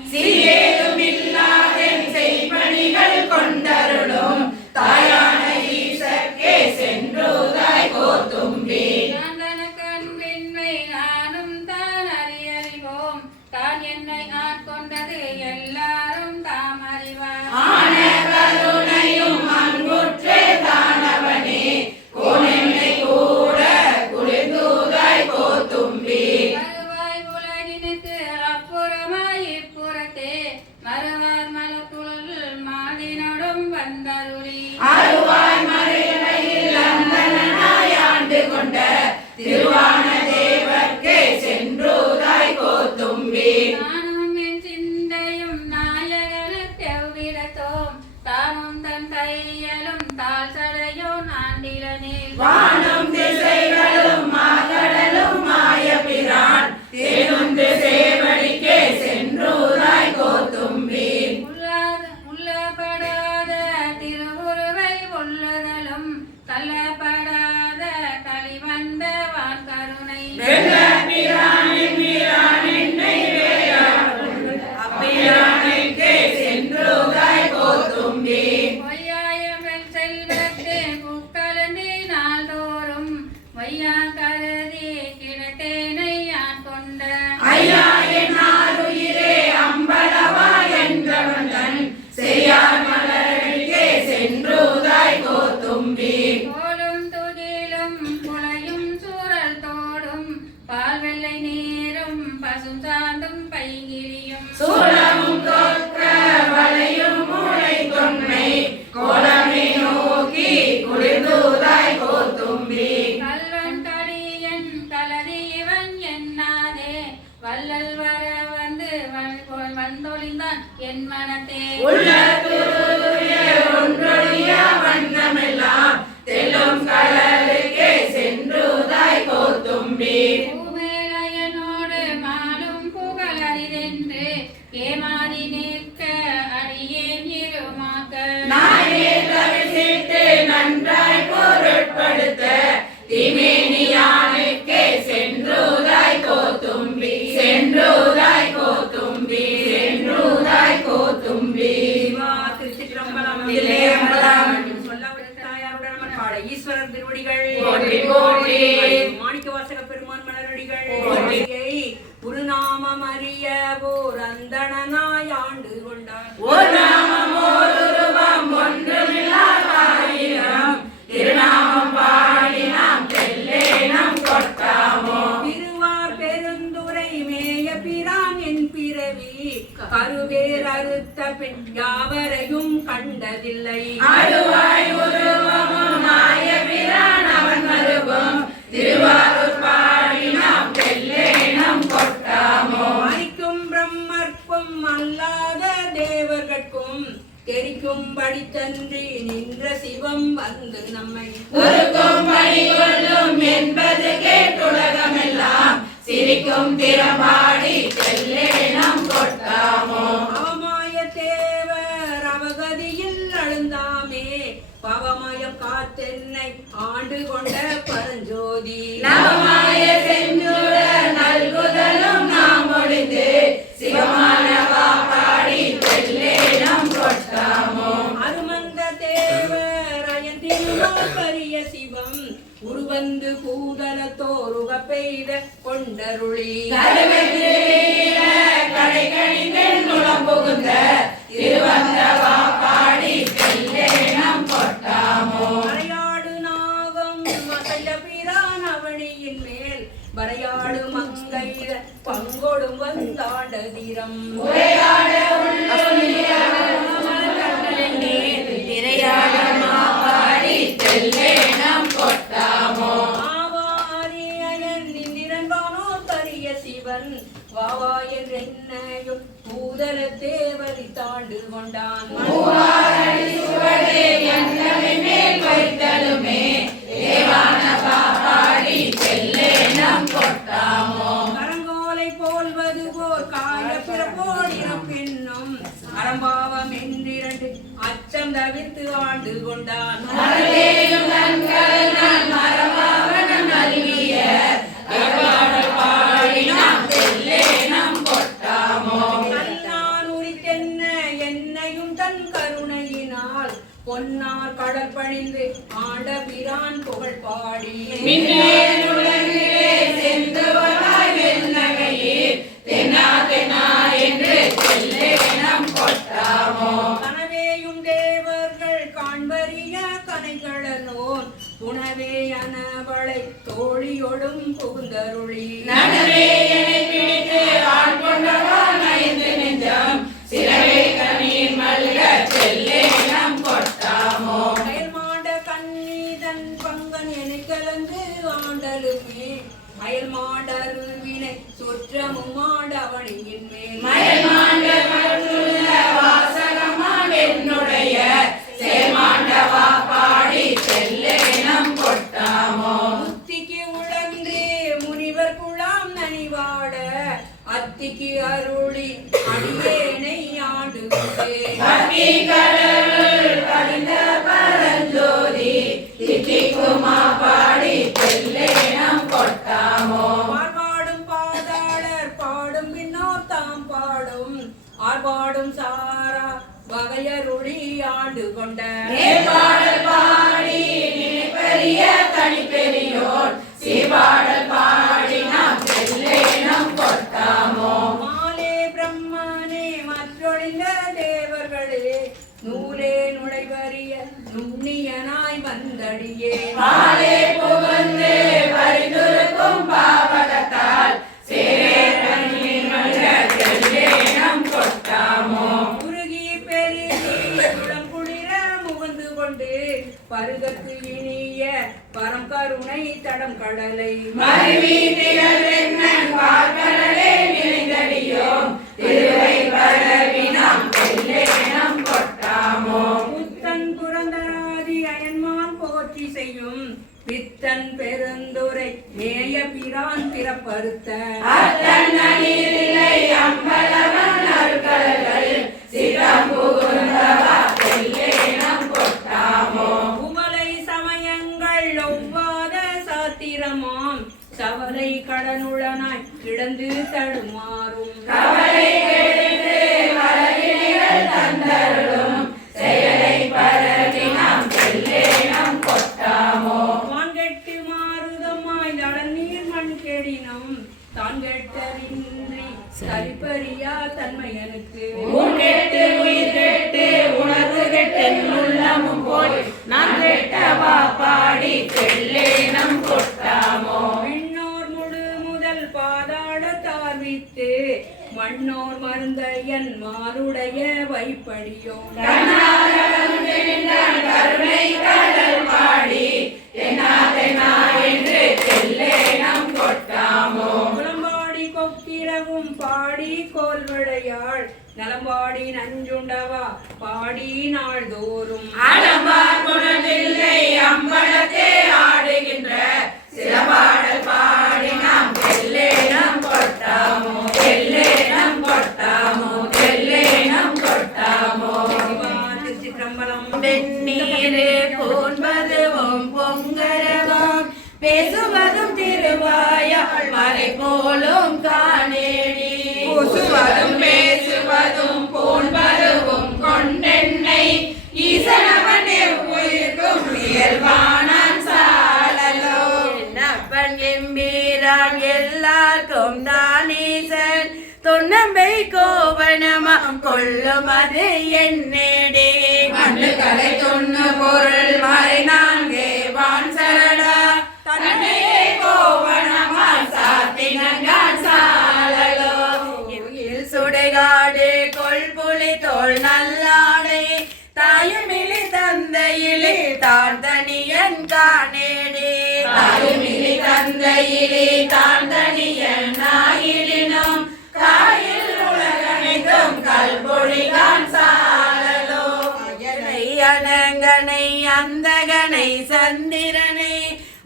சீரேதுமில்லாதென் செய்பணிகள் கொண்டருளும் தாயான ஈசர்க்கே சென்றுதாய் கோத்தும்பி நான் தனக்கு அன்பின்மை நானும் தான் அறியறிவோம் தான் என்னை ஆட்கொண்டது எல்லாரும் தாம் அறிவார் ஆன கருணையும் அன்புற்றே தானவனே கோனென்னை கூட குளிர்ந்துதாய் கோத்தும்பி வருவாய் உலகினுக்கு அப்புறமாய் இப்புறத்தே மறுவார் மலக்குழல் மாதினோடும் வந்தருளி அருவாய் மறைவையில் அந்தனாய் ஆண்டு கொண்ட திருவான தேவர்க்கே சென்றுதாய் கோத்தும்பி நானும் என் சிந்தையும் நாயகனுக்கு எவ்விடத்தோம் தானும் தன் தையலும் தாழ் சடையோ நாண்டிலனேல் வானம் திசைகளும் மாகடலும் மாய பிரான் தேனுந்து சேவடிக்கே சென்றுதாய் கோத்தும்பி உள்ளப்படாத திருவுருவை உள்ளதலும் கள்ளப்படாத களிவந்த வான்கருணை வெள்ள பிரானின் பிரான் என்னை அப்பிரானுக்கே சென்றுதாய் கோத்தும்பி பொய்யாயவள் செல்வத்து பூக்கலந்து நாள்தோறும் வையா கருதி கிடத்தேனை யான் கொண்ட ஐயா என் ஆருயிரே அம்பலவா என்றவன் செய்யார் மலருக்கே சென்றுதாய் கோத்தும்பி தோளும் துகிலும் புலையும் சூழல் தோடும் பால் வெள்ளை நீரும் பசும் சாந்தும் பைங்கிலியும் சூலமும் தோற்ற வளையும் மூளை தொன்மை கோலமே நோக்கி குளிர்ந்துதாய் கோத்தும்பி கல்வன் கடியன் கலதி இவன் எண்ணாதே வள்ளல் வர வந்து வந்தொழிந்தான் என் மனத்தே உள்ள துருதுய ஒன்றொழிய வண்ணமெல்லாம் தெல்லும் கடலுக்கே சென்றுதாய் கோத்தும்பி பூமேலையனோடு மாலும் புகழ் அரிதென்று ஏமாறி நிற்க அடியேன் இருமாக்க நாயே தவிசிட்டு நன்றாய் பொருட்படுத்த திமேனியானுக்கே சென்றுதாய் கோத்தும்பி சென்றுதாய் கோத்தும்பி சென்றுதாய் கோத்தும்பி திருச்சிற்றம்பலம். தில்லையம்பலம். சொல்லவிட்டாயாருடன் பாட ஈஸ்வரர் திருவடிகள் அறிய ஓர் அந்தணனாய் ஆண்டு கொண்டார். ஒரு நாமம் ஓர் உருவம் ஒன்றுமில்லாதாயிரம் திருநாமம் பாடி நாம் தெல்லேனம் கொட்டாமோ. திருவார் பெருந்துரை மேய பிரான் என் பிறவி கருவேர் அறுத்த பெண் யாவரையும் கண்டதில்லை. அருவாய் உருவமும் மாய பிரான் அவன் மருவும் திருவாரூர் பாடி நாம் தெல்லேனம் கொட்டாமோ. மறிக்கும் பிரம்மர்க்கும் அல்லாத தேவர்கட்கும் தெரிக்கும் படித்தன்றி நின்ற சிவம் வந்து நம்மை ஒருக்கும் பணி கொள்ளும் என்பது கேட்டுலகமெல்லாம் சிரிக்கும் திறமாடி தெல்லேனம் கொட்டாமோ. அவமாய தேவர் அவகதியில் அழுந்தாமே பவமயம் காத்தென்னை ஆண்டு கொண்ட பரஞ்சோதி. நவமாய செஞ்சுர நல்குதலும் நாம் ஒழிந்து சிவமானவா பாடி தெல்லேனம் கொட்டாமோ. அருமந்த தேவர் அயந்திருமால் பரிய சிவம் உருவந்து பூதலத்தோருக பெய்த கொண்டருளி. கருவெற்றில கடை கணிந்தென் குலம் புகுந்த திருவந்தவா பாடி தெல்லேனம் கொட்டாமோ. வரையாடு நாகம் மசைய பிரான் அவனியின் மேல் வரையாடு மங்கையில பங்கொடும் வந்தாண்ட தீரம். உரையாட திரையாட பாடி தெல்லேனம் கொட்டாமோ. ஆவாரியன் நின்றிரன்பானோ கரிய சிவன் வாவாயன் என்னையும் பூதல தேவரி தாண்டு கொண்டான். மூவாரடி சுவடே எந்தமை மேல் வைத்தலுமே தேவானவா பாடி தெல்லேனம் கொட்டாமோ. கரங்கோலை போல்வது போர் காய பிறப்போடினம் பெண்ணும் அறம்பாவம் என்றிரண்டு அச்சம் தவிர்த்து ஆண்டு கொண்டான். மரலேயும் நன்கள் நான் மரபாவனம் நல்கிய தேவாடல் பாடி நாம் தெல்லேனம் கொட்டாமோ. நான் உரித்தென்ன என்னையும் தன் கருணையினால் பொன்னார் கடல் பணிந்து ஆண்ட பிரான் புகழ் பாடி. மின்னே நுழைந்திலே செந்துவராய் வெண்ணகையீர் தென்னா தென்னா என்று தெல்லேனம் கொட்டாமோ. கனவேயும் தேவர்கள் காண்பறிய கனைகளனோன் உணவே அனவளை தோழியொடும் புகுந்தருளி. நனவே என்னை பிடித்து ஆள் கொண்டவா நைந்து நெஞ்சம் சிறவே கண்ணீர் மல்க தெல்லேனம் கொட்டாமோ. அயல்மாண்ட கண்ணீதன் பங்கன் என கலந்து ஆண்டலுமே அயல்மாண்டருவினை சுற்றமும் ஆண்டவனியின் மேல் மயல்மாண்ட மற்றுள்ள வாசகமான் என்னுடைய சேர்மாண்டவா பாடி தெல்லேனம் கொட்டாமோ. முத்திக்கு உழன்றே முனிவர் குழாம் நனிவாட அத்திக்கு அருளி அடியேனை ஆண்டு பக்தி கடலுள் படிந்த பரஞ்சோதி தித்திக்குமா பாடி தெல்லேனம் கொட்டாமோ. பாடும் பாதாளர் பாடும் பின்னோர் தாம் பாடும் ஆர்பாடும் சாரா வகையருளி ஆண்டு கொண்ட பாடல் பாடி நினைப்பெரிய தனிப்பெரியோர் சீபாடல் பாடி நாம் தெல்லேனம் கொட்டாமோ. மாலே பிரம்மனே மற்றொழிந்த தேவர்களே நூலே நுழைவறிய நுண்ணியனாய் வந்தடியே பாலே புகழ்ந்து பரிந்துரைக்கும் பாவகத்தால் சேரணியின் மல்க தெல்லேனம் கொட்டாமோ. உருகி பெருகி குளம் குளிர முகந்து கொண்டு பருகத்து இனிய பரம் கருணை தடம் கடலை மருவி திகழ்வெண்ணன் பார்க்கடலே நிறைந்தடியோம் திருவை பரவி நாம் தெல்லேனம் கொட்டாமோ. புத்தன் புரந்தராதி அயன்மான் போற்றி செய்யும் பித்தன் பெருந்துரை மேய பிரான் பிறப்பறுத்த அத்தன் நீரில்லை அம்பலவன் அருகடல்கள் சிரம் புகுந்தவா தெல்லேனம் கொட்டாமோ. உமலை சமயங்கள் ஒவ்வாத சாத்திரமாம் சவலை கடனுளனாய் கிடந்து தடுமாறும் கவலை கெடுத்து வரவினைகள் தந்தருளும் செயலை பரவி நாம் தெல்லேனம் கொட்டாமோ. வான்கெட்டு மாறுதமாய் நடநீர் மண் கெடினம் தான் கெட்டறின்றி வைப்பறியா தன்மையனுக்கு ஊர் கெட்டு உயிர் கெட்டு உணர்வு கெட்டு உள்ளமும் போய் நான் கெட்டவா பாடி தெல்லேனம் கொட்டாமோ விண்ணோர் முழு முதல் பாதாள தாவித்து மண்ணோர் மருந்த என் மாருடைய வைப்படியோ கருணை கடல் பாடி என்று தெல்லேனம் கொட்டாமோ குளம்பாடி கொக்கிரவும் பாடி கோல் விளையாள் நலம்பாடி நஞ்சுண்டவா பாடி நாள்தோறும் அலம்பார் குணமில்லை அம்பலத்தே ஆடுகின்ற சிலபாடல் பாடி நாம் தெல்லேனம் கொட்டாமோ தெல்லேனம் கொட்டாமோ தெல்லேனம் கொட்டாமோ திருச்சிற்றம்பலம் வெந்நீரு போன்பதுவும் பொங்கரவாம் பேசுவதும் திருவாயால் மறை போலும் காணேடி பூசுவதும் பேசுவதும் போன்பதுவும் கொண்டென்னை ஈசனவன் எவ்வுயிர்க்கும் இயல்பானான் சாலலோ என்னப்பன் எம்பீரான் எல்லாருக்கும் தானீசன் தொன்னம்பை கோவனமாம் கொள்ளும் அது என்னேடே மண்ணுகளை தொன்னு பொருள் மறை நான்கே வான் சரடா தன்னையே கோவனமால் சாத்தினங்கான் சாலலோ இவ்வில் சுடைகாடு கொள்புலி தோல் நல்லாடை தாயுமிலி தந்தையிலே தான் தனியன் காணேடே தாயுமிலி தந்தையிலே தான் தனியன் ஆயிடினும் காயில் உலகனைத்தும் கல்பொழிகான் சாலலோ அயனை அனங்கனை அந்தகனை சந்திரனை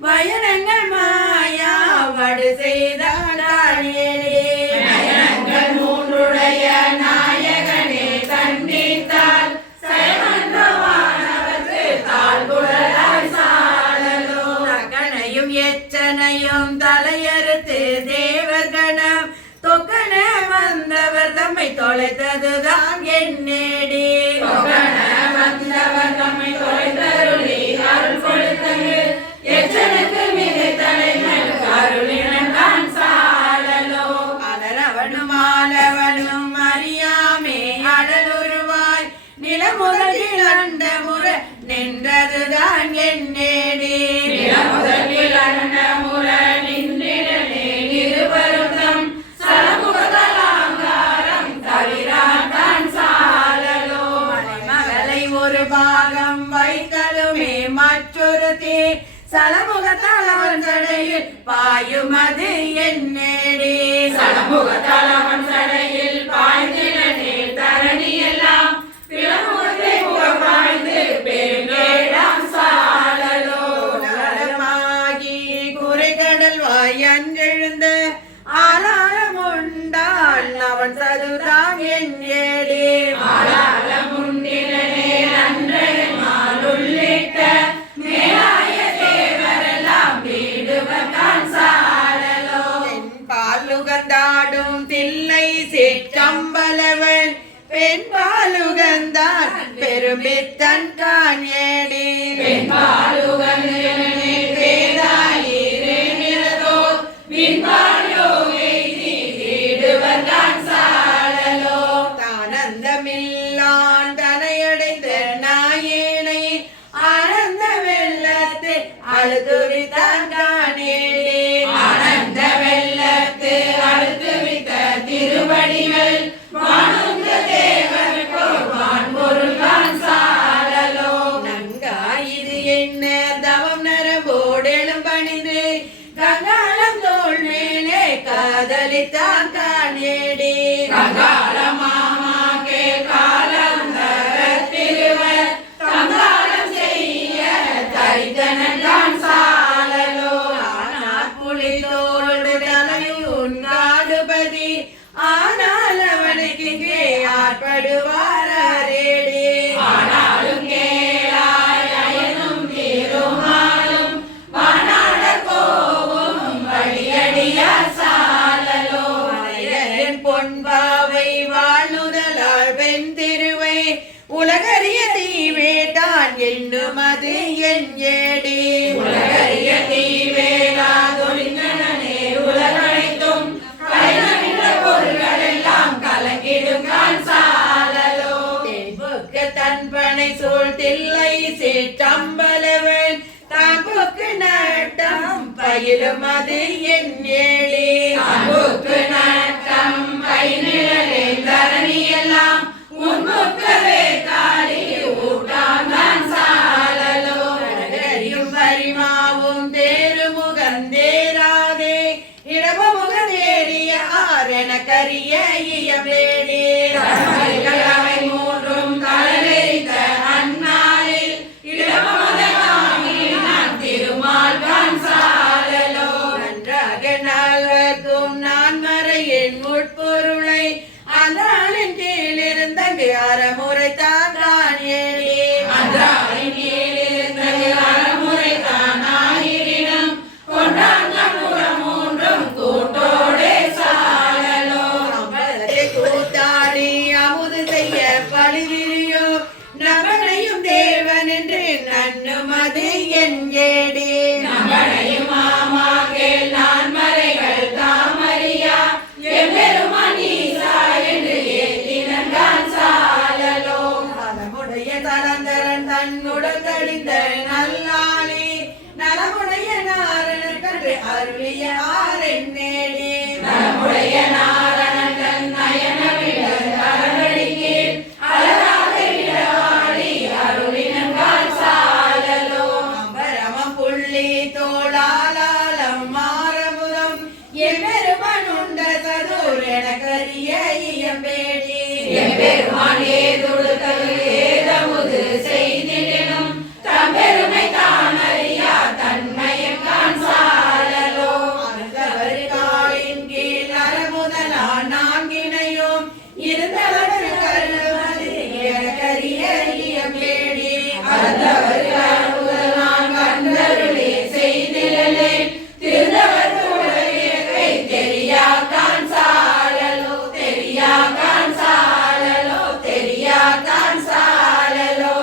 வயனங்கள் மாயா வடு செய்தானே நயனங்கள் மூன்றுடைய நாயகனே கண்டித்தால் சயமன்றவானவர்க்கு தாழ்குழலாய் சாலலோ நகனையும் எச்சனையும் தலையறுத்து தேவர்கணம் தொக்கன வந்தவர் தம்மை தொலைத்ததுதான் என்னேடி தொக்கன வந்தவர் தம்மை தொலைத்தருளி அருள் கொடுத்தது எச்சனுக்கு மிக தலைவன் அருளினன் சாலலோ அலரவனும் ஆலவனும் அறியாமே அடலுருவாய் நிலமுதலில் அண்ட முறை நின்றதுதான் என்னேடி நிலமுதலில் அண்ட முறை நின்றிடனே இருவருத்தம் சலமுகதலாங்காரம் தவிரான் சாலலோ மகளை ஒரு பாகம் வைத்தலுமே மற்றொரு தீ சலமுகத்தளவன் சடையில் பாயும் அது என்னேடி சலமுகத்தளவன் சடையில் பாய்ந்திடனே தரணி எல்லாம் பிறமுகத்தை புகழ்ந்து பெருங்கேடாம் சாலலோ நலமாகி குறைகடல் வாயன்றெழுந்த ஆளாளம் உண்டாள் அவன் சதுதான் என் ஏடி ஆளாளம் உண்டினே நன்றால் உள்ளிட்ட மேலாய தேவரெல்லாம் வீடுவர்கான் சாலலோ பாலுகந்தாடும் தில்லை சிற்றம்பலவன் பெண் பாலுகந்தான் பெருமித்தன் கான் ஏடி பெண் பாலுகந்தே பேதாயிரே நிறதோ வீடுவர்கான் சாலலோ தானந்தமில்லான் தனையடைந்த நாயேனை ஆனந்த வெள்ளத்து அழுதுவித்தான் காணேடி ஆனந்த வெள்ளத்து அழுதுவித்த திருவடிகள் வானுந்த தேவர்கோர் வான்பொருள்கான் சாலலோ நங்கா இது என்ன தவம் நரம்போடெழும் பணிந்து கங்காளம் தோள் மேலே காதலித்தான் காணேடி கங்காள மாமா கே காலம் திருவர் கங்காளம் செய்ய தரித்தனன் சாலலோ ஆனால் புலி தோள் தலையூன் காடுபதி ஆனால் அவனுக்கு இங்கே ஆட்படுவாரேடி ஆனாலும் கேளாய் அயனும் தீருமாலும் வானாடர் கோவும் வழியடியார் சாலலோ அரையன் பொன்பாவை வாழ்நுதலாள் வெண் திருவை உலகறிய தீவேதான் என்னும் அது என் ஏடி உலகறிய தீவேதா தொழிந்தனே உலகனைத்தும் கைநின்ற பொருள்கள் எல்லாம் ஆயிலும் அது என் ஏடி அன்புக்கு நட்டம் கை நிழலே தரணி எல்லாம் உன்புக்கவே தாடி ஊட்டான் சாலலோ கடகரியும் பரிமாவும் தேருமுகந்தேராதே இடமுகந்தேறிய ஆரென கரிய இயம்பேடி அவை மூன்றும் தலைத்த அந்நாளில் இடமுதலாமினான் திருமால் கான் சாலலோ நன்றாக நால்வர்க்கும் நான் மறையின் உட்பொருளை அன்றாளின் கீழிருந்தங்கு அறமுறை தான் ஏடி அன்றாளின் கீழிருந்தது அறமுறை தான் ஆயிரினும் கொண்டான் நம்முறம் மூன்றும் கூட்டோடே சாலலோ அம்பலத்தை கூத்தாடி அமுது செய்ய பழிவிரியோ நவனையும் தேவன் என்று நன்னுமது என் ஏடி நம்மளையும் மாமாகேள் நான் மறைகள் தாமறியா எம்பெருமான் ஈசா என்று ஏத்தினன் சாலலோ நலமுடைய தலந்தரன் தன்னுடன் கடிந்த நல்லாளி நலமுடைய நாரணன் கண்டு அருளிய ஆரென் நேடி நம்முடைய நாரணன் தன் நயன விடல் அரங்கடிக்கீழ் அழகாக விடவாடி அருளினன் சாலலோ அம்பரமம் புள்ளி தோளாலம் மாரபுரம் எம்பெருமான் உண்ட சதுர் என கரிய இயம்பேடி எம்பெருமான் ஏதுடுத்தல் ஏதமுது செய்திடனும் தம்பெருமை தான் அறியா தன்மையன் கான் சாலலோ அந்தவர் காலின் கீழ் அறமுதலா நான்கினையும் இருந்தவர் கருமதி என கரிய இயம்பேடி அந்தவர் முதலான் கண்டருளே செய்திடலே திருந்தவர் உலகை தெரியா கான் சாலலோ தெரியா கான் சாலலோ தெரியா கான் சாலலோ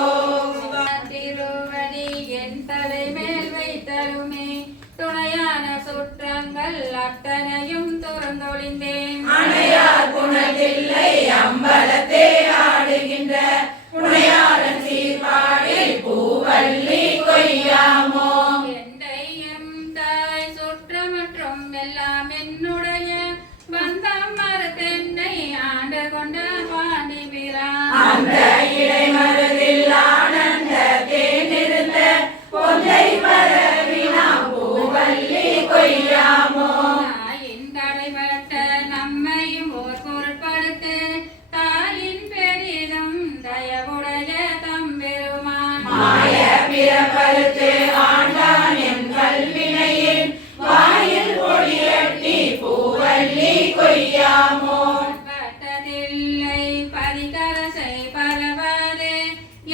திருவடி என் தலைமேல் வைத்தருமே துணையான சுற்றங்கள் அத்தனையும் துறந்தொழிந்தேன் அணையார் புனதில்லை அம்பலத்தே ஆடுகின்ற புனையாளன் சீர்பாடில் பூவல்லி கொய்யாமோ எந்தையும் தாய் சுற்றமற்றும் எல்லாம் என்னுடைய பந்தம் மறுத்தென்னை ஆண்டு கொண்ட பாண்டிபிரான் அந்த இடைமருதில் ஆனந்த தேனிருந்த பொன்னை பரவினா பூவல்லி கொய்யாமோ தாயின் தடைபட்ட நம்மையும் ஓர் பொருட்படுத்து தாயின் பெரிதும் தயவுடைய தம்பெருமான் மாய பிறப்பருத்து ஆண்டான் என் கல்வினையின் வாயில் பொடியட்டி பூவல்லி கொய்யாமோ பட்டதில்லை பதிகரசை பரவாதே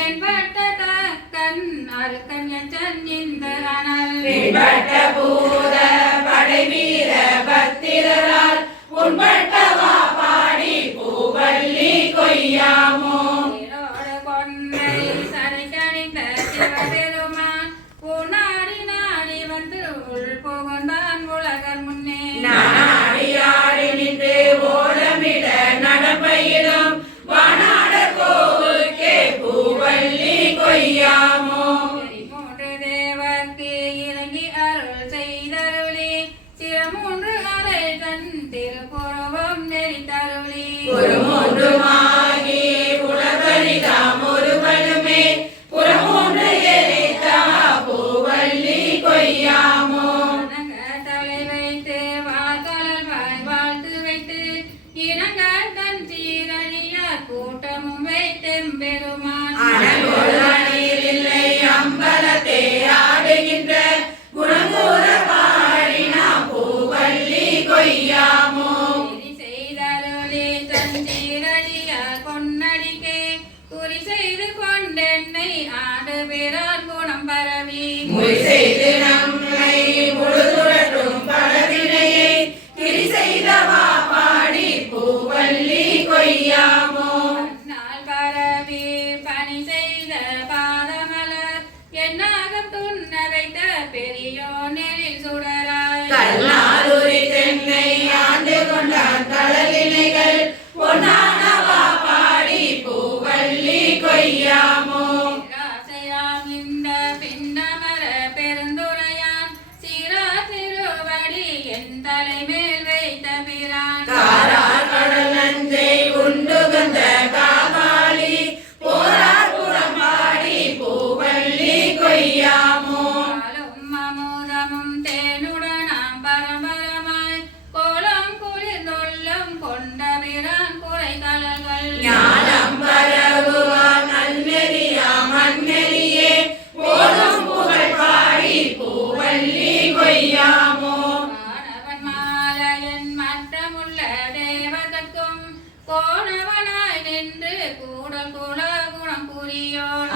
என் பட்ட தக்கன் அருக்கன் என் இந்த அனல் பின்பட்ட பூத படை வீர பத்திரரால் உண்பட்டவா பாடி பூவல்லி கொய்யாமோ நீரோடு கொன்றை சடை கணிந்த சிவபெருமான் உன்னாடி நாடி வந்து உள் புகுந்தான் உலகர் முன்னே நாடி ஆடி நின்று ஓலமிட நடப்பையிடும் வானாட கோவுக்கே பூவல்லி கொய்யாமோ மூன்று தேவர்க்கு இறங்கி அருள் செய்தருளி சிறமூன்று அலை தன் திருப்புருவம் நெறித்தருளி ஒன்றுமாகி உலகரிதாம் ஒருவனுமே புறமூன்று எரித்தா பூவல்லி கொய்யாமோ தலை வைத்து வாக்கலல் வாழ்த்து வைத்து இனங்க தன் சீரழியார் கூட்டமும் வைத்தெம்பெருமான் அனங்கொள் அணியில் இல்லை அம்பலத்தே ஆடுகின்ற குணங்கூற பாடினா பூவல்லி கொய்யாமோ குறி செய்தருளி தன் சீரழியார் பொன்னடிக்கே குறி செய்து கொண்டென்னை ஆடு பெறான் குணம் பரவி முறை செய்து நம்மை முழுதுரட்டும் பலவினையை கிரி செய்தவா பாடி பூவல்லி கொய்யாமோ நாள் பரவி பணி செய்த பாதமலர் என்னாகம் துண்ண வைத்த பெரியோ நெறில் சுடராய் கல்லாதுரி தென்னை ஆண்டு கொண்டான் கடலினைகள் பொன்னானவா பாடி பூவல்லி கொய்யாமோ ராசையாம் இந்த பின்னமர பெருந்துரையான் கோணவனாய் நின்று கூடல் குல குணம் புரியோன்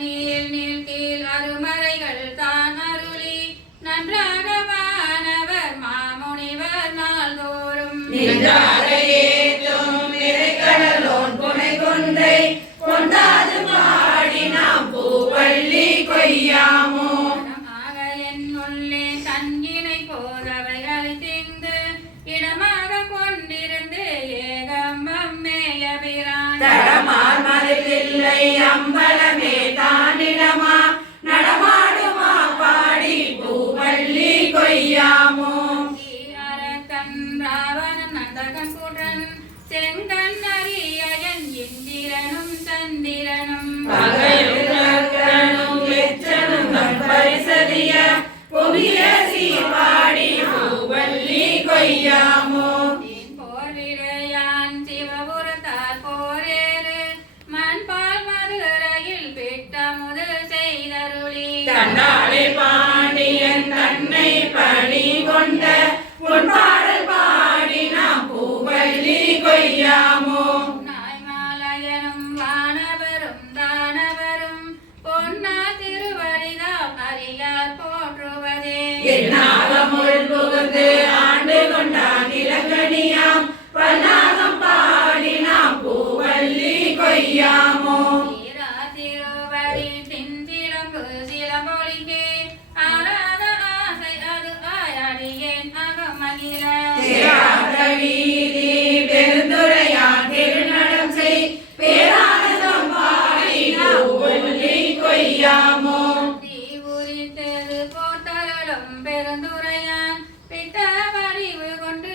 நீர் நீர் கீழ் அருமறைகள் தான் அருளி நன்றாக வானவர் மாமுனிவர் நாள்தோறும் என் உள்ளே தன்கினை போதவைகளை திந்து இடமாக கொண்டிருந்து ஏகம்பம் மேயபிரான் அம்பலமே தானிடமா நடமாடுமா பாடி பூவள்ளி கொய்யாமோ அரக்கன் ராவணன் நந்தகன் குடன் செங்கன் அரியன் இந்திரனும் சந்திரனும் பரிசதிய புவியசி பாடி பூவள்ளி கொய்யாமோ போர்விடையான் சிவபுரத்தார் போரேறு மண்பால் மதுரையில் பெட்டமுது செய்தருளி தன்னாலே பாண்டியன் தன்னை பணி கொண்ட பொன்பாடல் பாடி நாம் பூவள்ளி கொய்யாமோ நாய்மாலயனும் வானவரும் தானவரும் பொன்னா திருவடிதாம் அறியார் போற்றுவதே என்னாகமுள் புகுந்து ஆண்டு கொண்டான் இளங்கனியாம் பன்னாகம் பாடி நாம் பூவள்ளி கொய்யாமோ தீரா திருவடி திந்திரம்பு சிலமொழிக்கே ஆராத ஆசை அது ஆயடியேன் அகமகிழ வீதி பெருந்துரையான் திருநடம் செய் பேரானந்தம் பாடி நாம் பூவள்ளி கொய்யாமோ உரித்தது போட்டருளும் பெருந்துரையான் பிட்ட வடிவு கொண்டு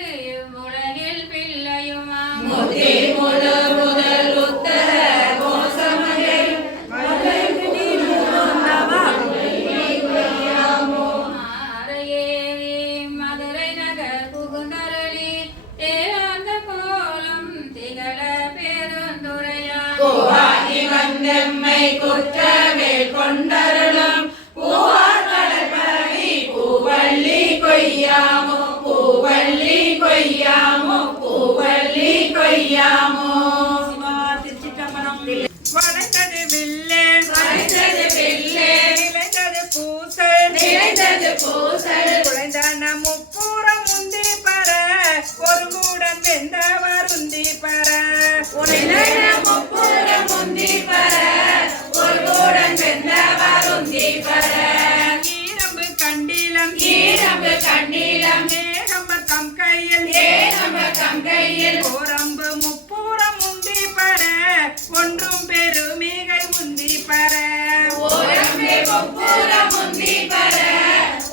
உலகில் பிள்ளையுமாம் முதி முது முதல் உத்தர கோசமகள் ஆரையேறி மதுரை நகர் புகுந்தருளி தேவாந்த கோலம் திகழ பெருந்துரையான் கோவாதி வந்தெம்மை குற்றவேல் கொண்டருளும் பூவார் கடல் பரவி பூவள்ளி கொய்யாமோ பூவள்ளி கொய்யாமோ பூவள்ளி கொய்யாமோ வளைந்தது வில்லே வளைந்தது வில்லே நிலைந்தது பூசல் நிலைந்தது பூசல் குழைந்தான முப்புறம் முந்தி பர ஒரு கூடன் வெந்தவர் உந்தி பர உழைந்தான முப்புறம் முந்தி பர ஒரு கூடன் வெந்தவர் உந்தி பர ஈரம்பு கண்டிலம் ஈரம்பு கண்டிலம் ஏகம்ப தம் கையில் ஓரம்பு முப்புறம் முந்தி பர ஒன்றும் பெருமிகை உந்தி பர ஓரம்பே முப்புறம் முந்தி பர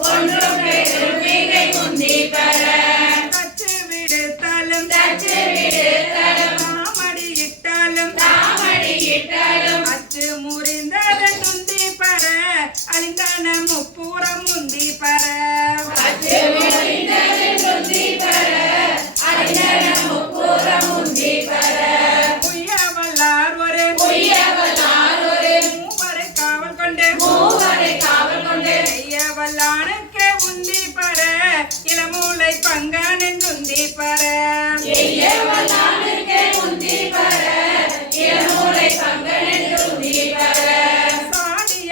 ஒன்றும் பெருமிகை உந்தி பர தச்சு விடுத்தாலும் தாமடி இட்டாலும் அச்சு முறிந்ததன் உந்தி பர அழிந்தான முப்புறம் முந்தி பர அச்சு முறிந்ததன் உந்தி பர அழிந்தான முப்புறம் முந்தி பர பொய்யவல்லார் ஒரு மூவரை காவல் கொண்டு ஐயவல்லானுக்கு உந்தி பர இளமூளை பங்கானின் உந்தி பர சாடிய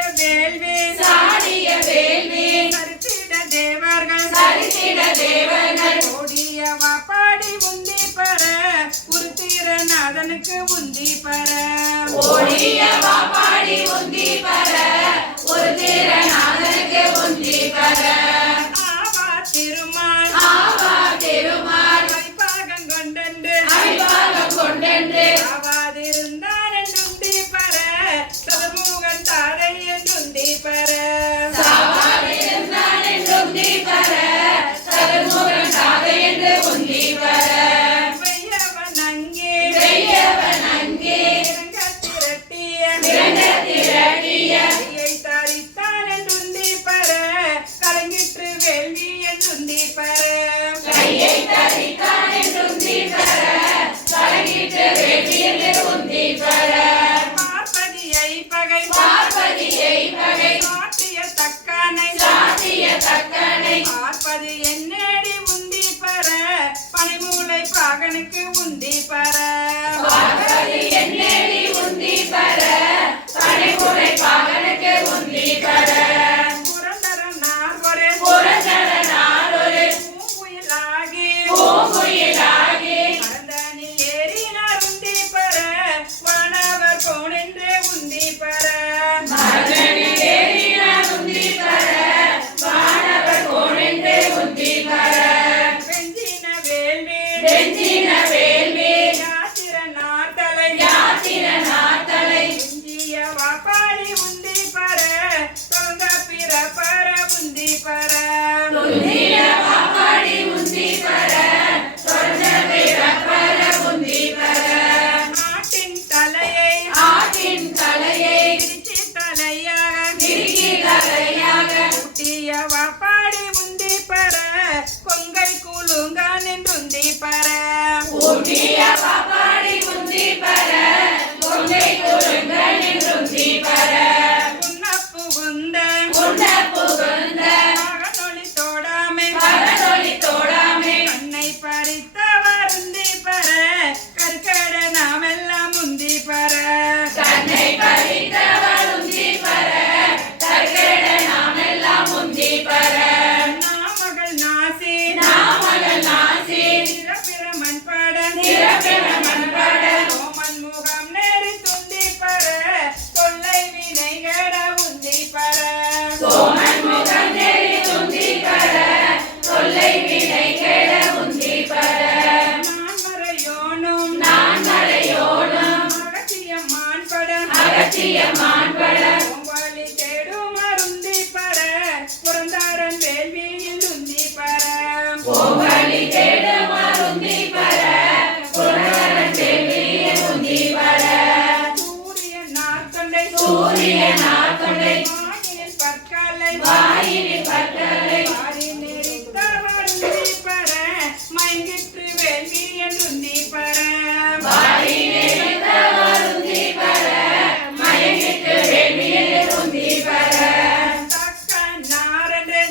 வேள்வி சரித்திட தேவர்கள் ஓடியவா பாடி உந்தி பர உருத்திரநாதனுக்கு உந்தி பர ஓடியவா பாடி உந்தி பர உருத்திரநாதனுக்கு உந்தி பர ஆவா திருமால் வைப்பாகம் கொண்டென்று ஆவாதிருந்தான் உந்தி பர சதுர்முகன் தாரை உந்தி பர வெய்யவன் அங்கே இறங்க திரட்டிய குலுங்க நின்றுந்தி பர ஊட்டிய பாப்பாடி குந்தி பர கொங்கை குலுங்க நின்றுந்தி பர புகுந்த மகனொளி தோடாமே கண்ணை பறித்த வருந்தி பர கற்கட நாமெல்லாம் முந்தி பர கண்ணை பறித்த வருந்தி பர கற்கட நாமெல்லாம் முந்தி பர நாமகள் நாசி சிறப்பிரமன் பட ஓமன் முகம் நேரி துந்தி பர தொல்லை வினைகட உந்தி பர சோமன் முகம் நெறி துந்தி பர தொல்லை வினை கெட உந்தி பர நான் மறையோனும் அகத்திய மான்பட ஓம்பாலி தேடும் அருந்தி பர புரந்தாரன் வேள்வியில் உந்தி பர ஓம்பலி தேட மருந்தி பர புனரன் தேவிய உந்தி பர சூரியன் நாற்கொண்டை வாயினில் பற்களை வாரி நெறித்த வருந்தி பர மயங்கிற்று வேள்வி என்றுந்தி பர வாரி நெறித்த வருந்தி பர மயங்கிட்டு வேள்வியில் உந்தி பர தக்க நாரண்டு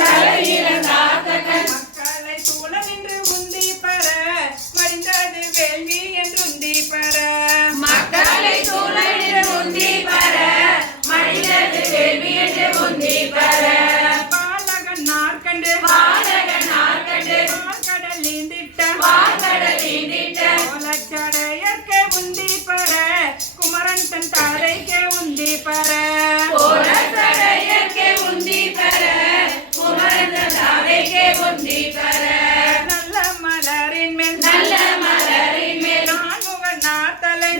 தலையிழந்தாத்தக்கன் மக்களை சூழ நின்று உந்தி பர மறிந்தது வேள்வி என்றுந்தி பர மக்களை சூழலில் உந்தி பர மனிதது வேள்வி என்று உந்தி பர பாலகன் நாற்கண்டு பாலகன் நாற்கண்டு கடல் நீந்திட்ட வார்கடல் நீந்திட்ட கோலச்சடையற்கே உந்தி பர குமரன் தன் தாரைக்கே உந்தி பர கோலச்சடையற்கே உந்தி பர குமரன் தாரைக்கே உந்தி பர நல்ல மலரின் மேல் நான்முகன் நாத்தலை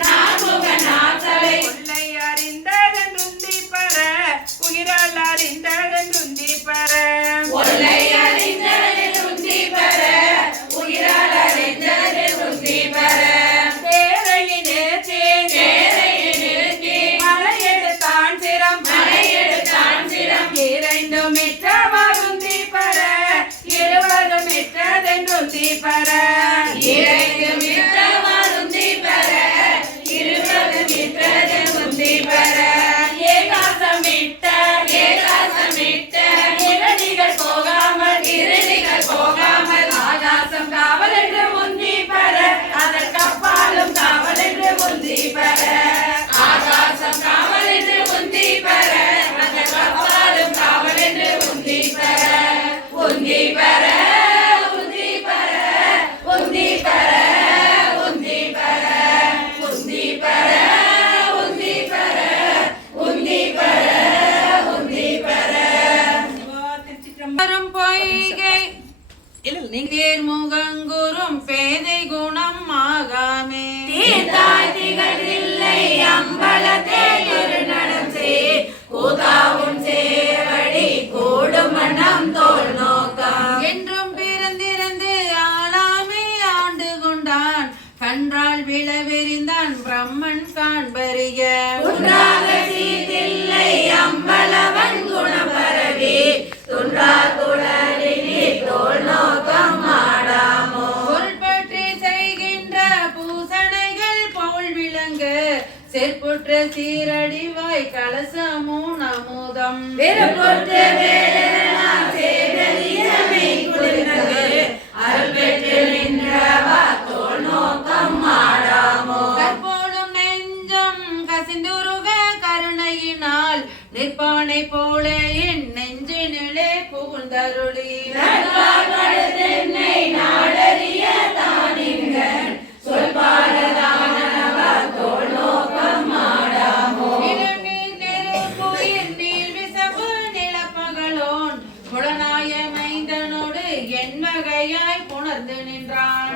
கொள்ளை அறிந்ததென்றுந்தி பர உயிரால் அறிந்ததென்றுந்தி பர ஒல்லை அறிந்தது உந்தி பர உயிரால் அறிந்தது உந்தி பர தேரையை நிறுத்தி மலையெடுத்தான் சிரம் இறைந்தும் மிற்ற வருந்தி பர இருவரும் மிற்றதென்றுந்தி பர இறைந்து மிற்ற வருந்தி பர இருபது மிற்றது உந்தி பர ஏகாசமிட்ட இருடிகள் போகாமல் ஆகாசம் காவல் என்று முந்தி பர அதற்கப்பாலும் காவல் என்று முந்தி பர ஆகாசம் காவல் என்று முந்தி பர அதற்கப்பாலும் காவல் என்று முந்தி பர உந்தி பர உந்தி பர உந்தி பர உந்தி பர உந்தி பர உந்தி பர உந்தி பர உந்தி பர திருச்சிற்றம்பலம். பொய்கை இல்ல நீங்க தேர்முகங்குறும் பேதை குணம் ஆகாமே தீர்த்தாய் திகழில்லை அம்பலத்தே ஒரு நடம் கூதாவும் சேவடி கூடும் மனம் தோல் நோக்கம் என்றும் பிறந்திருந்து ஆளாமே ஆண்டு கொண்டான் கன்றால் விளவெறிந்தான் பிரம்மன் காண்பறிய உன்றாக சீதில்லை அம்பலவன் குணம் பரவி துன்றார் குழலினி தோல் நோக்கம் ஆடாமோ பொருட்பற்றி செய்கின்ற பூசணைகள் போல் விளங்கு செற்புற்ற சீரடிவாய் கலசமும் அமுதம் வெறுப்பொற்ற வேலெல்லாம் சேதலியமை குளிர்ந்தது அருள் பெற்று நின்றவா தோல் நோக்கம் ஆடாமோ கற்போலும் நெஞ்சம் கசிந்துருக கருணையினால் நிற்பானை போல என் நெஞ்சினிலே புகுந்தருளி தென்னை நாடறிய தானிங்கன் சொல் பாரதானவா தோல் நோக்கம் ஆடாமோ இளநீர் நெருப்புயிர் நீள் விசவு நிலப்பகலோன் புலனாய மைந்தனோடு என் வகையாய் புணர்ந்து நின்றான்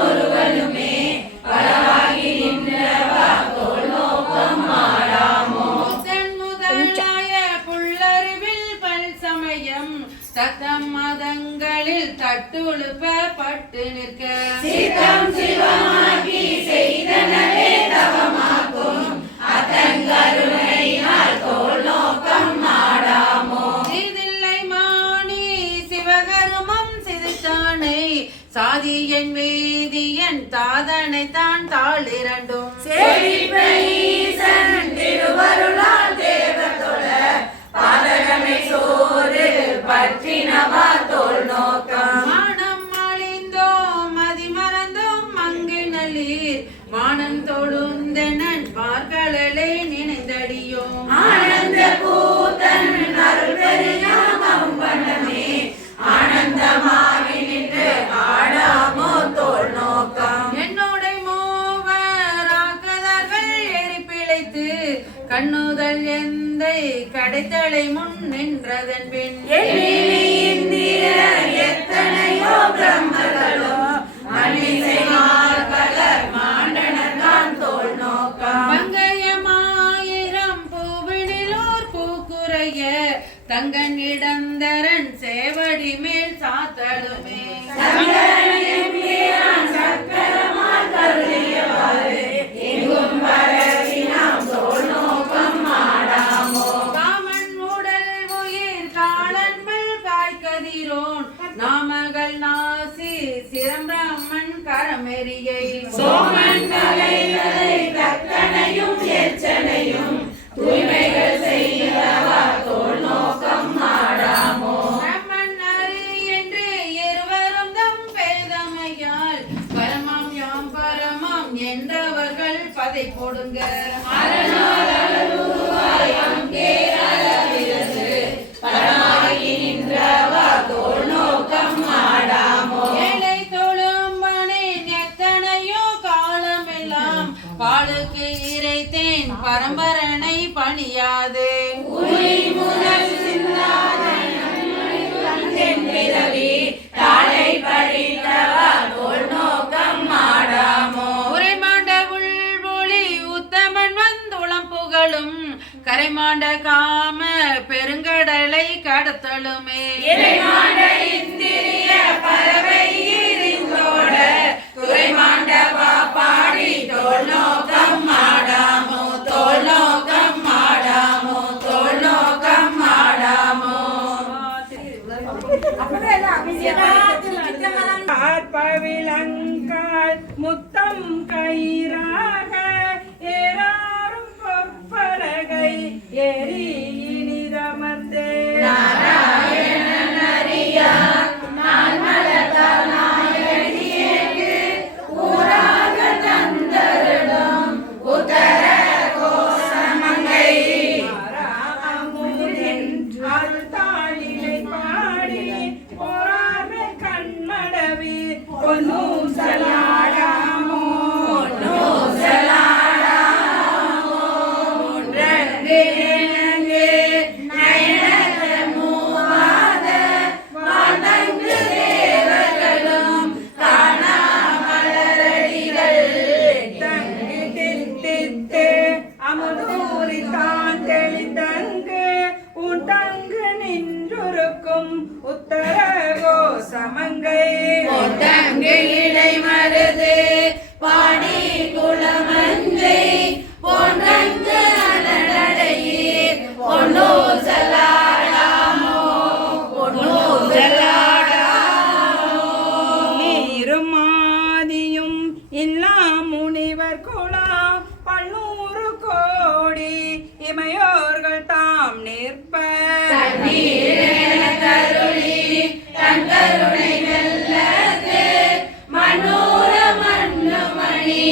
ஒருவனுமே பலவாகி நின்றவா தோல் நோக்கம் ஆடாமோ முதலாய புல்லறிவில் பல் சமயம் சத்தம் மதங்களில் தட்டுழுப்ப பட்டு இரண்டும் திருவருளால் தேவத்தொழ பாதகமே சோறு பற்றினவா தோல் நோக்கம் மானம் அழிந்தோம் மதிமறந்தோம் மங்கை நல்லீர் வானம் தொழுந்தனன் பார்க்கடலை நினைந்தடியோம் ஆனந்த பூதன் அருள் பெருஞானம் வண்ணமே ஆனந்தமாகி நின்று ஆடாமோ தோல் நோக்கம் என்னோட மூவராக்கதர்கள் எரி பிழைத்து கண்ணுதல் எந்தை கடைத்தலை முன் நின்றதன் பின் இந்திரர் எத்தனையோ பிரம்மர்களோ மணிசைமார்கலர் மாண்டனர்தான் தோல் நோக்கம் பங்கயமாயிரம் பூவினிலோர் பூக்குறைய தங்கன் இடந்தரன் சேவடி மேல் சாத்தலுமே சக்கரமால் கருளியவாறு எங்கும் பரவினாம் தோல் நோக்கம் ஆடாமோ காமன் உடல் உயிர் காலன்மல் காய்கதிரோன் நாமகள் நாசி சிரம்பிரம்மன் கரமெரியை சோமன் கலைகளை தக்கனையும் எச்சனையும் தூய்மைகள் செய்யவா தோல் நோக்கம் ஆடாமோ பிரம்மன் அறி என்று இருவரும் தம் பேதமையால் பரமாம் யாம் பரமாம் என்றவர்கள் பதை போடுங்க பரமாகி நின்றவா தோல் நோக்கம் ஆடாமோ ஏழை தொழும்பனை எத்தனையோ காலமெல்லாம் பாலுக்கு இறைத்தேன் பரம்பரனை பணியாதே முதல் பிறவி தாளை படித்தவா தோல் நோக்கம் ஆடாமோ உரைமாண்ட உள்வொளி உத்தமன் வந்துளம் புகழும் கரைமாண்ட காம பெருங்கடலை கடத்தலுமே இறைமாண்ட இந்திரிய பறவை இருந்தோட துறைமாண்டவா பாடி தோல் நோக்கம் ஆடாமோ தோல் நோக்கம் ஆடாமோ தோல் நோக்கம் ஆடாமோ பார்ப்பவிலங்கால் முத்தம் கயிறாக ஏறாரும் பொற்பலகை ஏறி இனிதமர்ந்தே நாராயணன் அறியா நான் மலர்ந்தால் நாயகியேக்கு ஊராக தந்தருளும் உத்தர கோசமங்கை அருள்தாளிலை பாடி போராமை கண்மடவி பொன்னூசலாடாமோ நூசலாடாமோ மூன்றங்கு இணங்கு நயனத மூவாத வானங்கு தேவர்களும் காணா மலரடிகள் தங்கு தித்தித்து அமுதூரி தான் தெளிதங்கு உன் தங்கு நின்றுருக்கும் உத்தர கோசமங்கை பொத்தங்கு இலை மருது பாடி குளமஞ்சை பொன்னங்கு அலடடையீர் பொன்னூசலாடாமோ பொன்னூசலாடாமோ நீரும் மாதியும் இல்லா முனிவர் குலாம் பன்னூறு கோடி இமையோர்கள் தாம் நிற்ப தண்ணீரென கருளி தன் கருணை வெல்லத்து மனோர மண்ணுமணி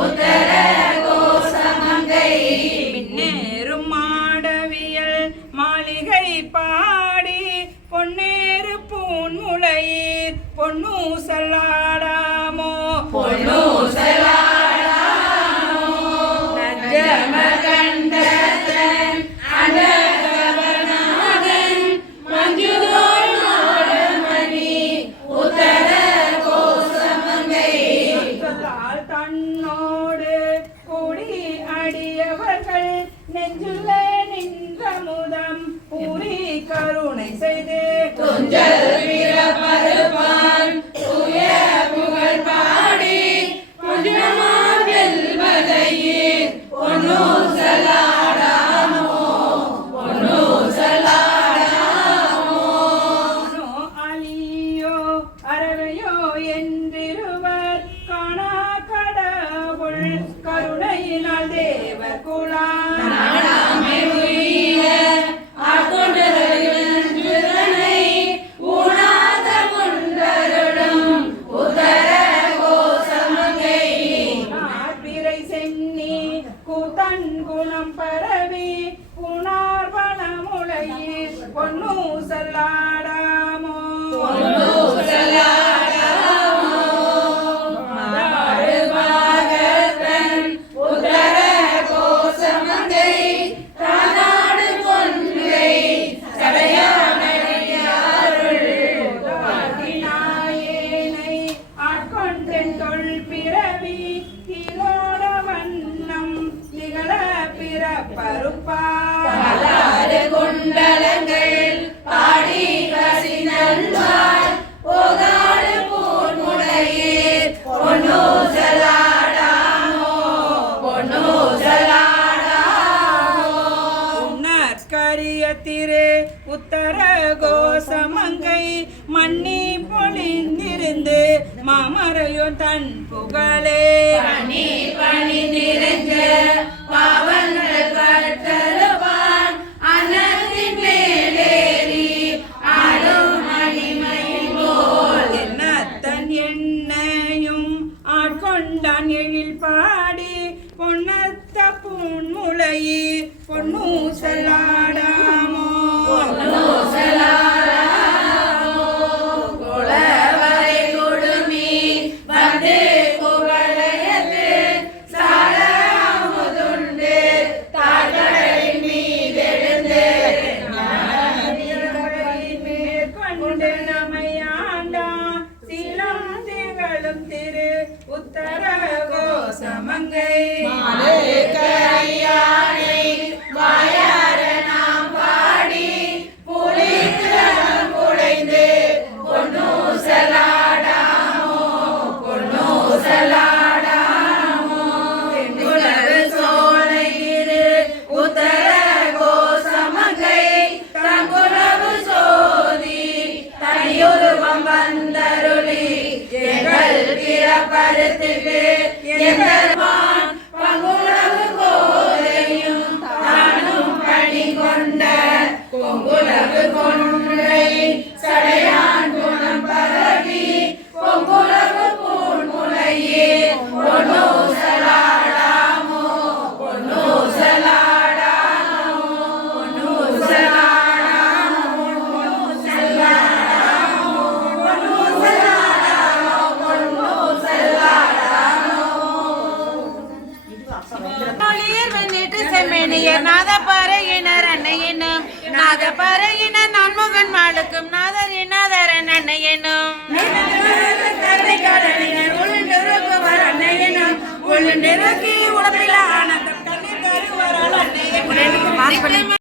உத்தர கோசமங்கை மின்னேறும் மாடவியல் மாளிகை பாடி பொன்னேறு பூன்முளையீர் பொன்னூசலாடாமோ பொன்னூசலாடாமோ நஜமகண்டத்தன் அனகவநாதன் மஞ்சுதோள் நாடமணி உத்தர கோசமங்கை சொல்லால் தன்னோடு கூடி அடியவர்கள் நெஞ்சுள்ளே நின்ற முதம் பூரி கருணை செய்து துஞ்சல் வீரபருப்பான் தூய புகழ் பாடி புண்ணியமா வெல்வதையீர் பொன்னூசலாடாமோ பொன்னூசலாடாமோ அலியோ அறவையோ என்றிருவர் காணா கடவுள் நாள் தேவர் குழாம் நாடாமை உய்ய ஆட்கொண்டருளை ஊனாத முண்டருளும் உதர கோசமங்கை பிறை சென்னி கூத்தன் குணம் பரவி புனார்வனமுலையில் பொன்னு செல்லாடாமோ பிறவி கிலோட வண்ணம் நிகழ பிறப்பருப்பார் குண்டலங்கள் பாடி கசி நல்வார் போகாடு பூன்முளையீர் பொன்னு ஜலாடாமோ உன்னற்கரிய திரு உத்தர கோசமங்கை மண்ணி பொழிந்திருந்து மாமரையோ தன் புகழே பனி பனி நிறைஞ்ச பாவங்கள் கட்டருவான் அன்னத்தின் மேலேறி ஆடும் மணிமயில் போல் என்னத்தன் எண்ணையும் ஆட்கொண்டான் எழில் பாடி பொன்னத்த பூன்முளையி பொன்னு செல்லாடாமோ குளவரை குடுமி வந்து குவளையத்து சால அமுதுண்டு தாழ்கடலின் மீதெழுந்து மேற்கொண்டு நமையாண்டா சீலம் திகழும் திரு உத்தர கோசமங்கை கையானை வாயார நாம் பாடி புலித்திரம் குடைந்து பொன்னு செல்லாடாமோ குலவு சோலை இரு உத்தர கோசமங்கை தங்குலவு சோதி தனியுருவம் வந்தருளி எங்கள் பிறப்பருத்துக்கு எம்பெருமான் பங்குலவு கோதையும் தானும் பணி கொண்ட பொங்குலவு கொன்றை சடையான் குணம் பரவி பொங்குலவு பூன்முளையே பொன்னு செல்லாடாமோ நாதப்பறையினர் அன்னையினும் நாதப்பறையினர் நான்முகன் மாளுக்கும் நாதர் நாதரன் அன்னையினும் உள்ளிருக்கி உடம்பில் ஆனந்தம் தண்ணீர் தருவாரால் அன்னையை